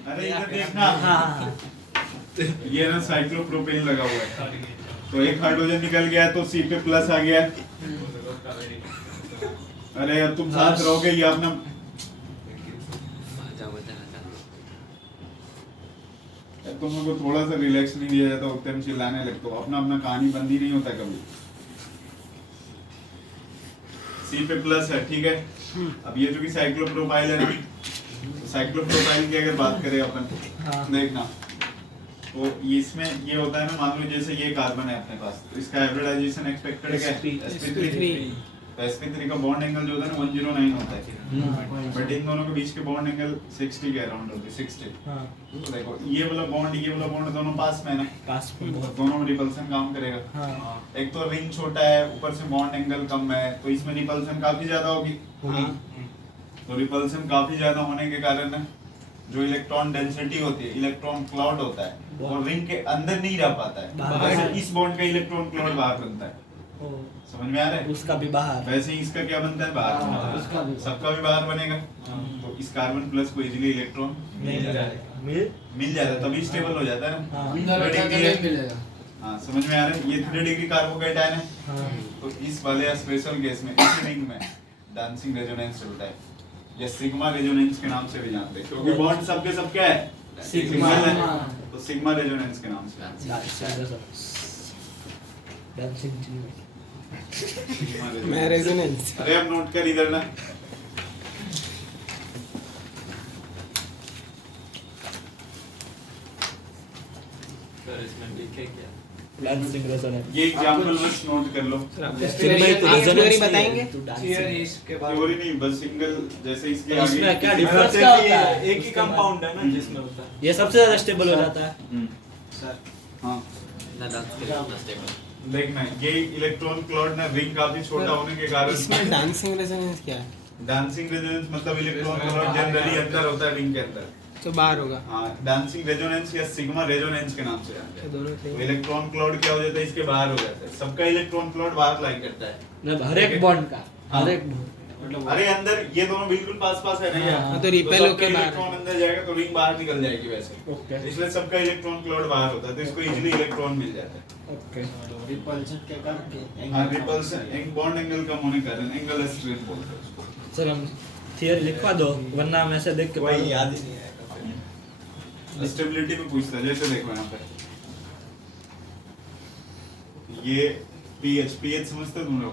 अरे इधर देखना, ये ना साइक्लोप्रोपेन लगा हुआ है, तो एक हाइड्रोजन निकल गया तो सी पे प्लस आ गया। अरे अब तुम साथ रहोगे, ये अपना तुम लोग को थोड़ा सा रिलैक्स नहीं दिया जाता, उतने में चिल्लाने लगते हो। अपना अपना कहानी बंदी नहीं होता कभी। सी पे प्लस है, ठीक है। अब ये जो कि साइक्लोप्रोपाइल है ना, साइक्लोप्रोपाइल की अगर बात करें अपन, देखना तो इसमें ये होता है ना, मान लो जैसे ये कार्बन है अपने पास, तो इसका हाइब्रिडाइजेशन एक्सपेक्टेड क्या है? sp3। तो sp3 का बॉन्ड एंगल जो होता है ना 109 होता है, बट इन दोनों के बीच के बॉन्ड एंगल 60 के अराउंड होते हैं, 60। तो देखो ये वाला बॉन्ड दोनों पास में है ना, पास में बहुत। दोनों में रिपल्सन काम करेगा। हाँ। एक तो रिंग छोटा है, ऊपर से बॉन्ड एंगल कम है, तो इसमें रिपल्सन काफी ज्यादा होगी। तो रिपल्सन काफी ज्यादा होने के कारण जो इलेक्ट्रॉन डेंसिटी होती है, इलेक्ट्रॉन क्लाउड होता है, वो रिंग के अंदर नहीं रह पाता है। वैसे इस बॉन्ड का इलेक्ट्रॉन क्लाउड बाहर बनता है। समझ में आ रहा है? उसका भी बाहर। वैसे ही इसका क्या बनता है? बाहर बनता है। सबका भी बाहर बनेगा। तो इस कार्बन प्लस को इजीली इलेक्ट्रॉन मिल जाता है, तभी स्टेबल हो जाता है ना। अंदर रखा तो नहीं मिलेगा। हाँ, समझ में आ रहा है? ये 3 डिग्री कार्बोकेटायन है। तो इस वाले स्पेशल केस में इस रिंग में डांसिंग रेजोनेंस चलता है, या सिग्मा रेजोनेंस के नाम से भी जानते हैं, क्योंकि बॉन्ड सबके सब क्या है? सिग्मा है। तो सिग्मा रेजोनेंस के नाम से मैं रेजोनेंस। अरे अब नोट कर इधर ना। Dancing resonance. ये एग्जांपल बस नोट कर लो। चिन्मय तो आप रेजोनेंस theory बताएंगे? इसके बाद थ्योरी नहीं, बस सिंगल जैसे इसके इसमें आगे क्या डिफरेंस क्या होता है? एक ही कंपाउंड है ना जिसमें होता है। ये सबसे ज्यादा स्टेबल हो जाता है। सर हाँ ना डांस के लिए स्टेबल। देखना, ये इलेक्ट्रॉन क्लाउड ना रिंग काफी छोटा होने के कारण इसमें डांसिंग रेजोनेंस क्या है? डांसिंग रेजोनेंस मतलब इलेक्ट्रॉन क्लाउड जनरली अंदर होता है रिंग के अंदर। तो बाहर होगा। हाँ, डांसिंग रेजोनेंस या सिग्मा रेजोनेंस के नाम से जानते तो हैं। दोनों तो सही। इलेक्ट्रॉन क्लाउड क्या हो जाता है? इसके बाहर हो जाता है। सबका इलेक्ट्रॉन क्लाउड बाहर लाई करता है। मतलब हर एक बॉन्ड का, हर एक अरे अंदर ये दोनों बिल्कुल पास पास है ना यार। हाँ, तो repel सबका होके बाहर। इलेक्ट्रॉन अंदर जाएगा तो रिंग बाहर निकल जाएगी वैसे। ओके इसलिए सबका इलेक्ट्रॉन क्लाउड बाहर होता है, तो इसको इजीली इलेक्ट्रॉन मिल जाता है। ओके। रिपल्शन के कारण हाँ, रिपल्सन एक बॉन्ड एंगल कम होने के कारण एंगल स्ट्रेन बोलते हैं उसको। सर हम थियरी लिखवा दो, वरना हम ऐसे देख के वही याद ही नहीं आएगा। स्टेबिलिटी में पूछता है, जैसे देखो यहाँ पे ये पीएच समझते हो तुम लोग?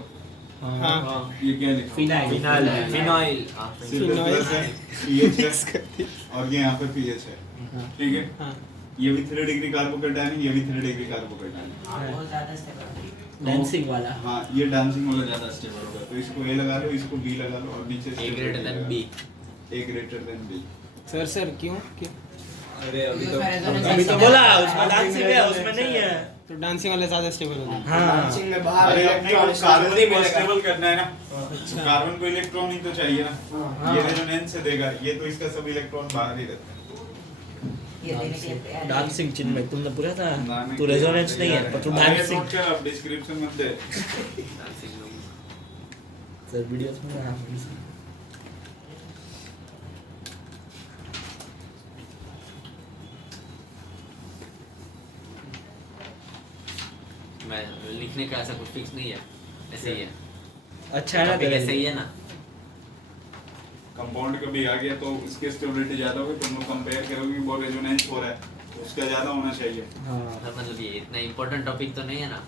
हाँ ये क्या लिखा फिनाइल फिनाइल सिर्फ प्लस है पीएच है और ये यहाँ पे पीएच है ठीक है हाँ ये भी 3 डिग्री कार्बोकेटायन है ये भी 3 डिग्री कार्बोकेटायन है बहुत ज्यादा स्टेबल डांसिंग वाला हाँ ये डांसिंग वाला ज्यादा स्टेबल होगा तो इसको ए लगा लो इसको बी लगा लो और नीचे ए ग्रेटर देन बी ए ग्रेटर देन बी सर क्यों क्यों अरे अभी तो अभी तो बोला उसमें डांसिंग है उसमें नहीं है तो डांसिंग वाले ज्यादा स्टेबल होते हैं हाँ डांसिंग में बाहर अरे अपने को कार्बन को स्टेबल करना है ना अच्छा। कार्बन को इलेक्ट्रॉन ही तो चाहिए ना हाँ। ये रेजोनेंस से देगा ये तो इसका सब इलेक्ट्रॉन बाहर ही रहता है ये देने के लिए डांसिंग चिन्ह में तुमने पूरा था ना, तू रेजोनेंस नहीं है पर तू आगे डांसिंग नोट कर आप डिस्क्रिप्शन मत दे सर वीडियोस में हाँ मैं लिखने का ऐसा कुछ फिक्स नहीं है ऐसे ही है अच्छा है ना टॉपिक ऐसे ही है ना कंपाउंड कभी आ गया तो उसकी स्टेबिलिटी ज्यादा होगी तुम लोग कंपेयर करोगे कि वो रेजोनेंस हो रहा है तो उसका ज्यादा होना चाहिए हाँ सर मतलब ये इतना इम्पोर्टेंट टॉपिक तो नहीं है ना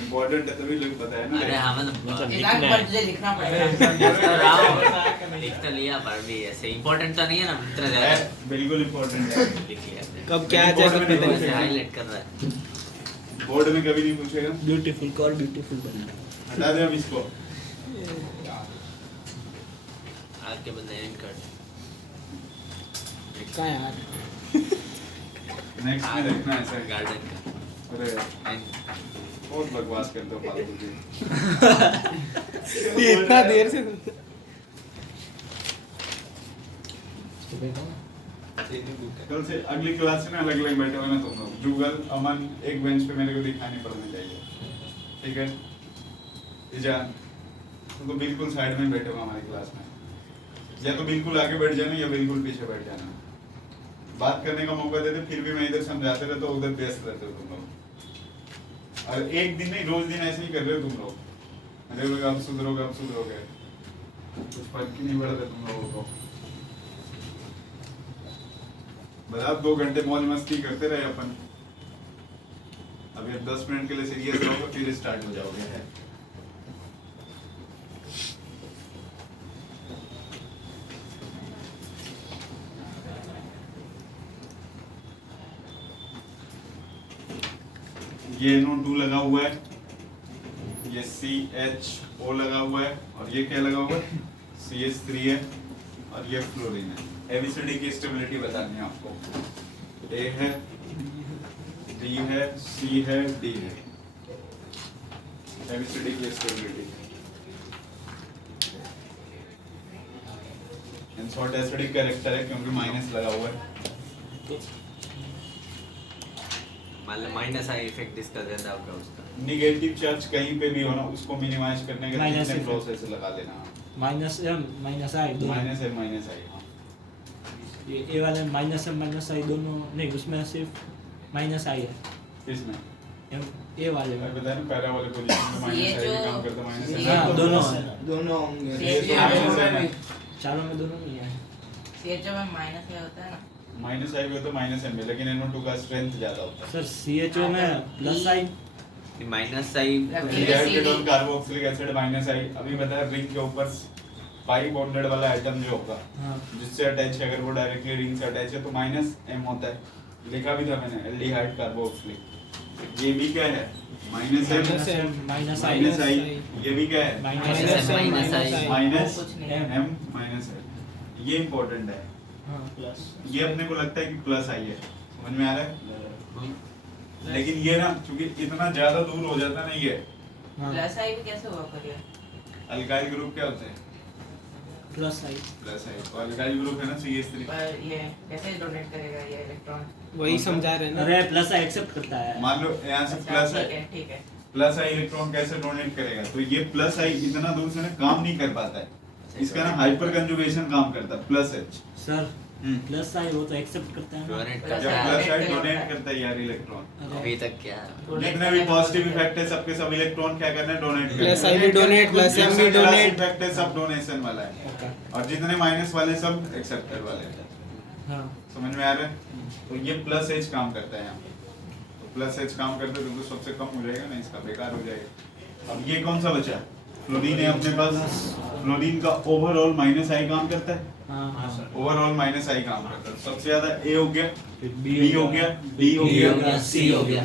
इंपॉर्टेंट है तभी लोग पता है ना अरे हाँ मतलब एग्जाम पर तुझे लिखना पड़ेगा लिख तो रहा हूँ लिख तो लिया पर भी ऐसे इम्पोर्टेंट तो नहीं है ना इतना ज्यादा बिल्कुल इंपॉर्टेंट है लिख लिया कब क्या आ जाए कुछ पता ऐसे नहीं हाईलाइट कर रहा है बोर्ड में कभी नहीं पूछेगा ब्यूटीफुल का और ब्यूटीफुल बनना हटा दे अब इसको आज के बंदे एंड कर कहाँ यार नेक्स्ट में देखना है सर गार्डन का अरे एंड बहुत बकवास करते हो फालतू की ये इतना देर से कल से अगली क्लास में अलग अलग बैठे हुए ना तुम लोग जुगल अमन एक बेंच पे मेरे को दिखाने पड़ने चाहिए ठीक है ईजान तुम तो बिल्कुल साइड में बैठे हो हमारी क्लास में या तो बिल्कुल आगे बैठ जाना या बिल्कुल पीछे बैठ जाना बात करने का मौका देते फिर भी मैं इधर समझाते रहता हूँ उधर व्यस्त रहते हो तुम लोग और एक दिन नहीं रोज दिन ऐसे ही कर रहे हो तुम लोग अरे लोग अब सुधरोगे कुछ फर्क ही नहीं पड़ता तुम लोगों को बस आप 2 घंटे मौज मस्ती करते रहे अपन अभी अब 10 मिनट के लिए सीरियस रहोगे फिर स्टार्ट हो जाओगे ये NO2 लगा हुआ है ये CHO लगा हुआ है और ये क्या लगा हुआ है CH3 है और ये फ्लोरीन है एबीसीडी की स्टेबिलिटी बतानी है आपको A है D है C है D है एबीसीडी की स्टेबिलिटी शॉर्ट एसिडिक कैरेक्टर है क्योंकि माइनस लगा हुआ है मतलब माइनस आई इफेक्ट इसका ज्यादा होगा उसका निगेटिव चार्ज कहीं पे भी हो ना उसको मिनिमाइज करने के लिए Minus कितने effect. प्रोसेस लगा लेना माइनस एम माइनस आई दोनों माइनस आई ये वाले माइनस एम माइनस आई दोनों नहीं उसमें सिर्फ माइनस आई है इसमें एम ए वाले में मैं बताया ना पैरा वाले पोजीशन में माइनस आई भी काम करता माइनस ये आई हाँ दोनों दोनों होंगे ये चारों में दोनों नहीं है CHO में माइनस में होता है ना माइनस आई भी हो तो माइनस एम लेकिन NO2 का स्ट्रेंथ ज्यादा होता है सर CHO में plus I minus I ketone carboxylic acid minus आई अभी बताया रिंग के ऊपर पाई बॉन्डेड वाला आइटम जो होगा हाँ जिससे अटैच है अगर वो डायरेक्टली रिंग से अटैच है तो माइनस एम होता है लिखा भी था मैंने एल्डिहाइड कार्बोक्सिलिक ये भी क्या है माइनस एम माइनस माइनस आई ये भी क्या है माइनस माइनस आई माइनस कुछ नहीं एम एम माइनस है ये इंपॉर्टेंट है हाँ प्लस ये अपने को लगता है कि प्लस आई है समझ में आ रहा है लेकिन ये ना क्योंकि इतना ज्यादा दूर हो जाता नहीं है हाँ प्लस आई भी कैसे हुआ पर ये अल्काइल ग्रुप क्या होते हैं प्लस आई प्लस आई तो अल्काइल ग्रुप है ना CH3 पर ये कैसे डोनेट करेगा ये इलेक्ट्रॉन वही समझा रहे हैं ना अरे प्लस आई एक्सेप्ट करता है मान लो यहाँ से प्लस ठीक है प्लस आई इलेक्ट्रॉन कैसे डोनेट करेगा तो ये प्लस आई इतना दूर से ना काम नहीं कर पाता है इसका ना हाइपर कंजुगेशन काम करता है प्लस H सर प्लस आई वो तो एक्सेप्ट करता है ना। डोनेट जब करता है प्लस आई डोनेट करता है यार इलेक्ट्रॉन अभी तक क्या है जितने भी पॉजिटिव इफेक्ट है सबके सब इलेक्ट्रॉन क्या करना है डोनेट प्लस आई भी डोनेट प्लस एम भी डोनेट इफेक्ट है सब डोनेशन वाला है और जितने माइनस वाले सब एक्सेप्टेड वाले हैं हाँ समझ में आ रहा है तो ये प्लस एच काम करता है यहाँ तो प्लस एच काम करते तो सबसे कम हो जाएगा ना इसका बेकार हो जाएगा अब ये कौन सा बचा फ्लोरीन है अपने पास, फ्लोरीन का ओवरऑल माइनस आई काम करता है, हाँ ओवरऑल माइनस आई काम करता है। सबसे ज्यादा ए हो गया, फिर बी हो गया, डी हो गया, सी हो गया।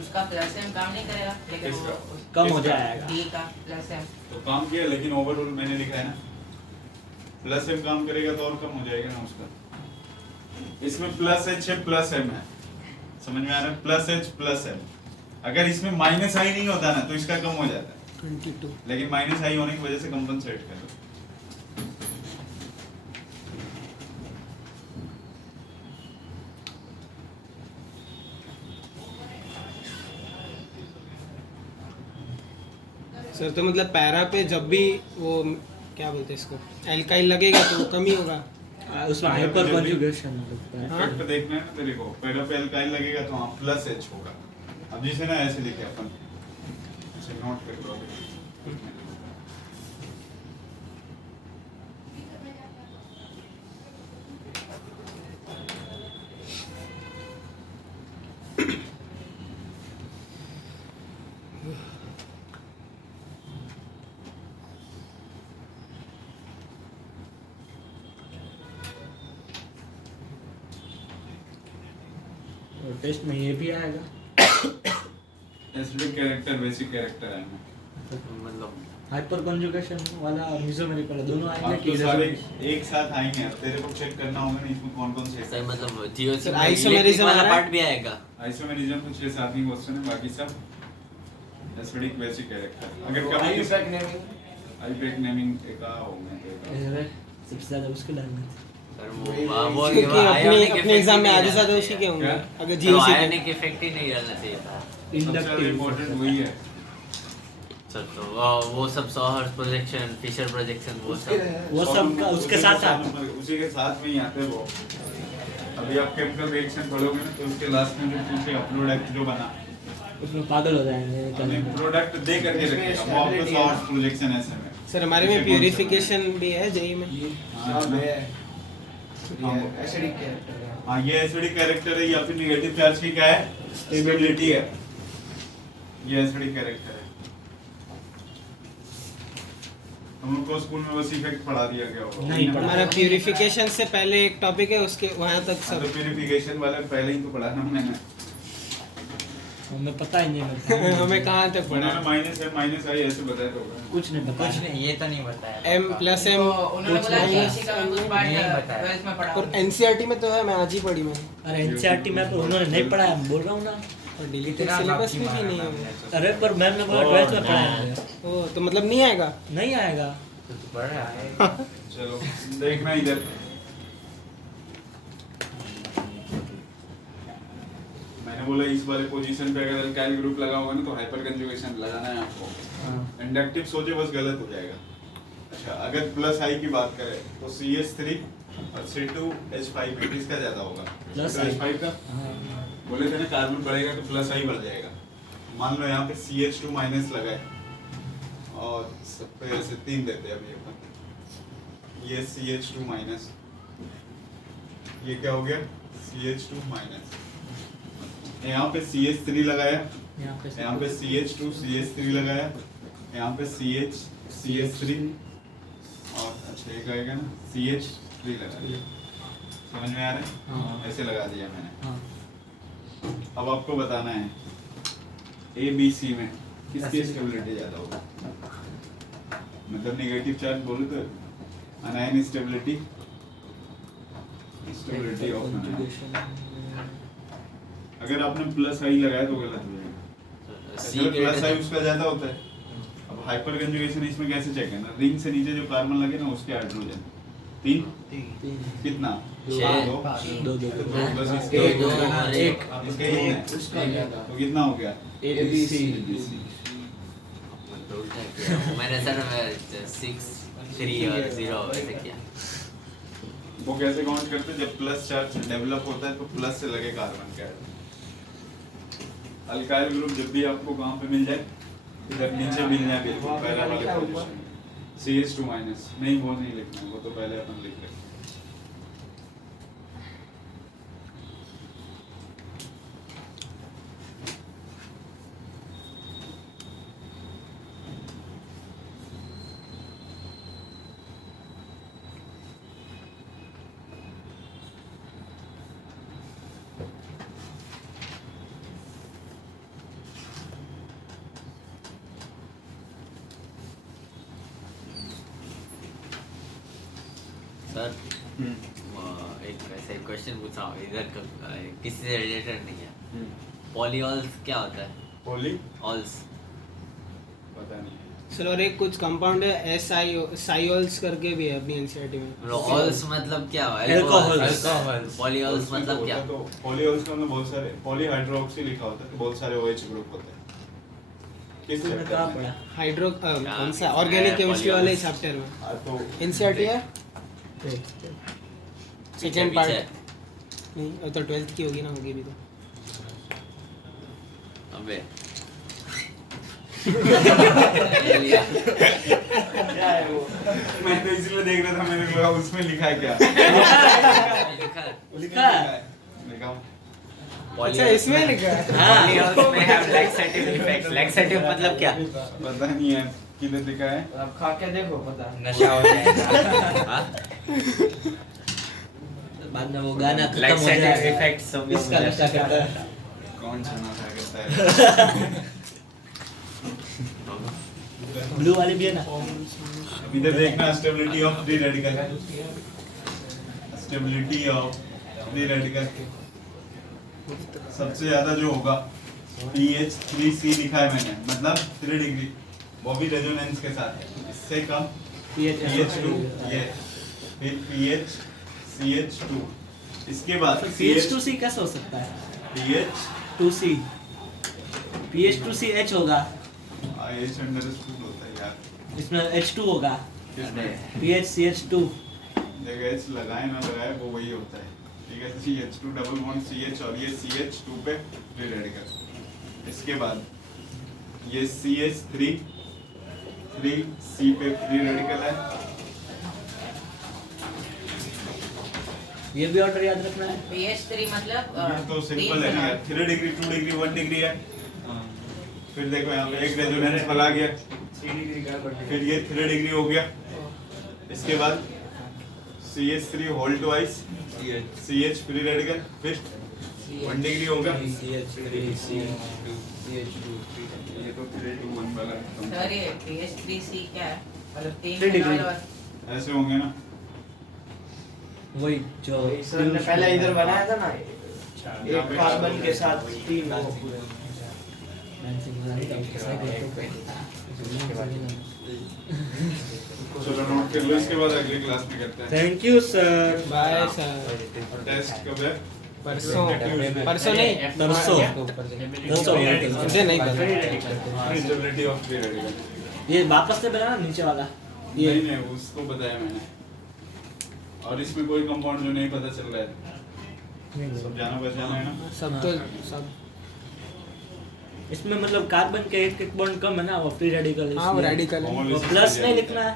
उसका प्लस एम काम नहीं करेगा लेकिन किसका? वो कम हो किसका? जाएगा। डी का प्लस एम तो काम किया, लेकिन ओवरऑल मैंने लिखा है ना, प्लस एम काम करेगा तो और कम हो जाएगा ना उसका। इसमें प्लस एच है, प्लस एम है, समझ में आ रहा है? Plus H plus M. अगर इसमें माइनस आई नहीं होता ना तो इसका कम हो जाता है, 22 लेकिन माइनस आई होने की वजह से कंपनसेट कर दो। सर तो मतलब पैरा पे जब भी वो क्या बोलते हैं इसको एल्काइल लगेगा तो वो कम ही होगा। उसमें हाइपर कॉन्जुगेशन लगता है। हाँ। इफेक्ट देखना है ना तेरे को, पैरा पे अल्काइल लगेगा तो हाँ प्लस एच होगा। अब जिसे ना ऐसे लिखे अपन, ऐसे नोट कर लो। और टेस्ट में ये भी आएगा। एसिडिक कैरेक्टर, बेसिक कैरेक्टर है ना। मतलब हाइपर कॉन्जुगेशन वाला और मेसोमेरिक वाला दोनों आएंगे अब तो सारे एक साथ आएंगे। अब तेरे को चेक करना होगा ना इसमें कौन कौन से सही मतलब जीओसी सर, में isomerism इलेक्ट्रिक वाला आ रहा है? पार्ट भी आएगा। आइसोमेरिज्म तो 6-7 ही क्वेश्चन है, बाकी सब एसिडिक बेसिक कैरेक्टर। अगर कभी आयुपैक नेमिंग, आईपैक नेमिंग एक आ हो गया सबसे ज्यादा उसके डालना। पर वही- वो क्योंकि अपने एग्जाम में आधे ज्यादा उसी के होंगे क्या? अगर तो जीओसी आयनिक इफेक्ट ही नहीं रहना चाहिए था। सबसे ज्यादा इम्पोर्टेंट वही है। चल तो वो सब सॉहर्स प्रोजेक्शन, फिशर प्रोजेक्शन वो सब वो सब का उसके साथ आता है। उसी के साथ में ही आते हैं वो। अभी आप केमिकल रिएक्शन पढ़ोगे ना तो उसके लास्ट में जो पूछे प्रोडक्ट जो बना, उसमें पागल हो जाएंगे हमें प्रोडक्ट दे करके रखेगा वो आपको सॉर्ट प्रोजेक्शन ऐसे में। सर हमारे में प्यूरिफिकेशन भी है जेई में। सब है ये एसिडिक कैरेक्टर है। हाँ ये एसिडिक कैरेक्टर है, या फिर नेगेटिव चार्ज की क्या है, स्टेबिलिटी है। ये एसिडिक कैरेक्टर है। हम लोग को स्कूल में बस इफेक्ट पढ़ा दिया गया होगा। नहीं पढ़ा। हमारा प्यूरिफिकेशन से पहले एक टॉपिक है उसके वहाँ तक हाँ, तो सब प्यूरिफिकेशन वाले पहले ही तो पढ़ा ना मैंने। हमें पता ही नहीं है। हमें कहाँ तक पढ़ा उन्होंने माइनस है माइनस आई ऐसे बताया तो होगा। कुछ नहीं पता। कुछ नहीं, ये तो नहीं बताया। एम प्लस एम तो उन्होंने बोला कुछ जीएससी का कुछ पार्ट नहीं बताया 12th में पढ़ा और एनसीईआरटी में तो है, मैं आज ही पढ़ी मैंने। अरे एनसीईआरटी में तो उन्होंने नहीं पढ़ाया, मैं बोल रहा हूँ ना। और डिलीटेड सिलेबस में भी नहीं है अरे पर मैम ने बोला 12th में पढ़ाया। वो तो मतलब नहीं आएगा। नहीं आएगा। पढ़ रहा है। चलो देखना इधर। मैंने बोला इस वाले पोजीशन पे अगर अल्काइल ग्रुप लगा होगा ना तो हाइपर कंजुगेशन लगाना है आपको। इंडक्टिव सोचे बस गलत हो जाएगा। अच्छा अगर प्लस आई की बात करें तो CH3 और C2H5 में किसका ज्यादा होगा? प्लस H5 का। बोले थे ना कार्बन बढ़ेगा तो प्लस आई बढ़ जाएगा। मान लो यहाँ पे CH2 माइनस लगा है और सब पे ऐसे 3 देते हैं अभी अपन। ये CH2 माइनस, ये क्या हो गया CH2 माइनस। यहाँ पे CH3 लगाया, यहाँ पे CH2 CH3 लगाया, यहाँ पे CH3 और अच्छा एक आएगा ना CH3 लगाया। समझ में आ रहा है? हाँ। ऐसे लगा दिया मैंने। हाँ। अब आपको बताना है ABC में किसकी स्टेबिलिटी ज्यादा होगी? मतलब नेगेटिव चार्ज बोले तो अनायन स्टेबिलिटी, स्टेबिलिटी ऑफ अनायन। अगर आपने प्लस आई लगाया तो गलत हो जाएगा। प्लस आई उसका ज्यादा होता है। अब हाइपर कंजुगेशन इसमें कैसे चेक करना? रिंग से नीचे जो कार्बन लगे ना उसके हाइड्रोजन 3 कितना? दो बस इसके दो, एक दो, होगा। एक। इसके एक है। उसका ज्यादा। तो कितना हो गया? ABC। मैंने सर 6 3 और 0 ऐसे किया। वो कैसे काउंट करते हैं? जब प्लस चार्ज डेवलप होता है तो प्लस से लगे कार्बन का अल्काइल ग्रुप जब भी आपको कहाँ पे मिल जाए, इधर नीचे मिल जाए बिल्कुल पहला वाला पोजीशन CH2 माइनस। नहीं वो नहीं लिखना है, वो तो पहले अपन लिख रहे हैं। सर एक ऐसे क्वेश्चन पूछा हूँ इधर किसी से रिलेटेड नहीं है। पॉलीऑल्स क्या होता है? पॉली ऑल्स पता नहीं सर और एक कुछ कंपाउंड है साइओल्स करके भी है अपनी एनसीईआरटी में। ऑल्स मतलब क्या है? Alcohols. पॉलीऑल्स मतलब क्या? तो पॉलीऑल्स का मतलब बहुत सारे पॉलीहाइड्रोक्सी लिखा होता है तो बहुत सारे OH ग्रुप होते हैं। किस इसमें चैप्टर कहाँ में? पढ़ा? हाइड्रो कौन सा ऑर्गेनिक है, केमिस्ट्री वाले polyols. चैप्टर में हाँ, तो एनसीईआरटी है सेकंड पार्ट पीछे। नहीं वो तो 12th की होगी ना होगी भी तो अबे मैं तो इसलिए देख रहा था मैंने लगा उसमें लिखा है क्या लिखा है? लिखा अच्छा इसमें लिखा है। पॉलीऑल्स में हैव लैक्सेटिव इफेक्ट्स। लैक्सेटिव मतलब क्या? पता नहीं है किधर लिखा है। अब खा के देखो पता है। नशा हो जाएगा। हाँ? बाद में वो गाना खत्म हो लैक्सेटिव जाएगा। इफेक्ट्स सब इसका नशा करता है। कौन सा नशा करता है? ब्लू वाली भी है ना? इधर देखना stability of free radical. Stability of free radical सबसे ज्यादा जो होगा pH3C लिखा है मैंने, मतलब 3 डिग्री, वो भी रेजोनेंस के साथ। इससे कम pH2 ये, फिर pH CH2, इसके बाद CH2C कैसे हो सकता है? pH 2C PH2CH होगा, H अंडरस्टूड होता है यार। इसमें H2 होगा, किसमें PHCH2। जगह H लगाए ना लगाए वो वही होता है, ठीक है। CH2 डबल बॉन्ड CH और ये CH2 पे फ्री रेडिकल। इसके बाद ये CH3 3C पे फ्री रेडिकल है। ये भी ऑर्डर याद रखना है। pH3 मतलब ये तो सिंपल है यार, 3 डिग्री 2 डिग्री 1 डिग्री है। फिर देखो यहाँ पे एक रेजोनेंस फैला गया, फिर ये 3 डिग्री हो गया। इसके बाद CH3 whole twice CH free radical, फिर 1 डिग्री होगा। ये तो 3 to 1 वाला सर ये pH3C क्या है? मतलब 3 3 डिग्री। वाला ऐसे होंगे ना। वही जो सर ने पहले इधर बनाया था ना यहाँ एक पे कार्बन के साथ 3 चलो नोट कर लो, इसके बाद अगली क्लास में करते हैं। Thank you sir. Bye sir. Test कब है? परसों परसों नहीं परसों मुझे नहीं पता। Stability of free radical. ये वापस से बनाना नीचे वाला। ये नहीं उसको बताया मैंने। और इसमें कोई कंपाउंड जो नहीं पता चल रहा है, सब जाना पहचाना है ना। सब तो सब इसमें मतलब कार्बन के एक बॉन्ड कम है ना, वो फ्री रेडिकल। हाँ वो रेडिकल है। Homolysis प्लस नहीं विजन लिखना है।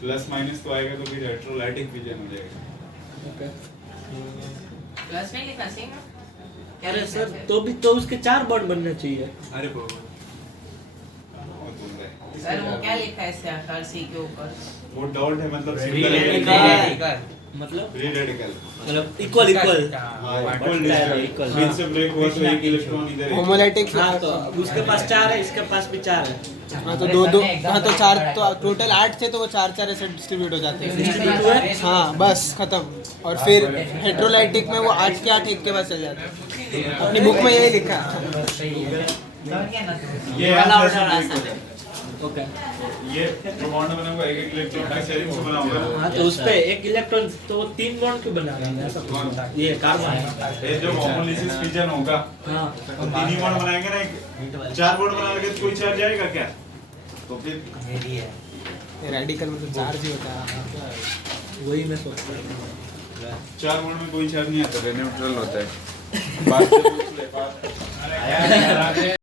प्लस माइनस तो आएगा तो फिर इलेक्ट्रोलाइटिक विजन हो जाएगा। प्लस नहीं लिखा सेम है? अरे सर तो भी तो उसके 4 बॉन्ड बनने चाहिए। अरे वो बोल रहा है। सर वो क्या लिखा है इससे हर सी के ऊपर? वो डॉट है, मतलब फ्री सिंगल रेडिकल मतलब फ्री रेडिकल। मतलब इक्वल इक्वल। हाँ, इक्वल डिस्टेंस। बीच से ब्रेक हुआ तो एक इलेक्ट्रॉन इधर है। होमोलाइटिक हाँ तो उसके पास 4 है, इसके पास भी 4 है। हाँ तो दो दो हाँ तो 4 तो टोटल 8 थे तो वो 4 ऐसे डिस्ट्रीब्यूट हो जाते हैं। हाँ बस खत्म। और फिर हेट्रोलाइटिक में वो 8 के 8 एक के बाद चल जाते हैं। अपनी बुक में यही लिखा है। ये वाला ऐसे ऑर्डर break आसान होता है। है। ओके ये जो बॉन्ड बना हुआ है एक इलेक्ट्रॉन का शेयरिंग से बना हुआ है। हाँ तो उस पे एक इलेक्ट्रॉन तो 3 बॉन्ड क्यों बना रहा है ऐसा कुछ? ये कार्बन है। ये जो होमोलिसिस फिजन होगा हाँ तो 3 ही बॉन्ड बनाएंगे ना, एक 4 बॉन्ड बना लगे तो कोई चार्ज आएगा क्या? तो फिर रेडिकल मतलब चार्ज ही होता है। वही मैं सोच रहा हूँ। 4 बॉन्ड में कोई चार्ज नहीं आता, न्यूट्रल होता है। बात से पूछ ले बात।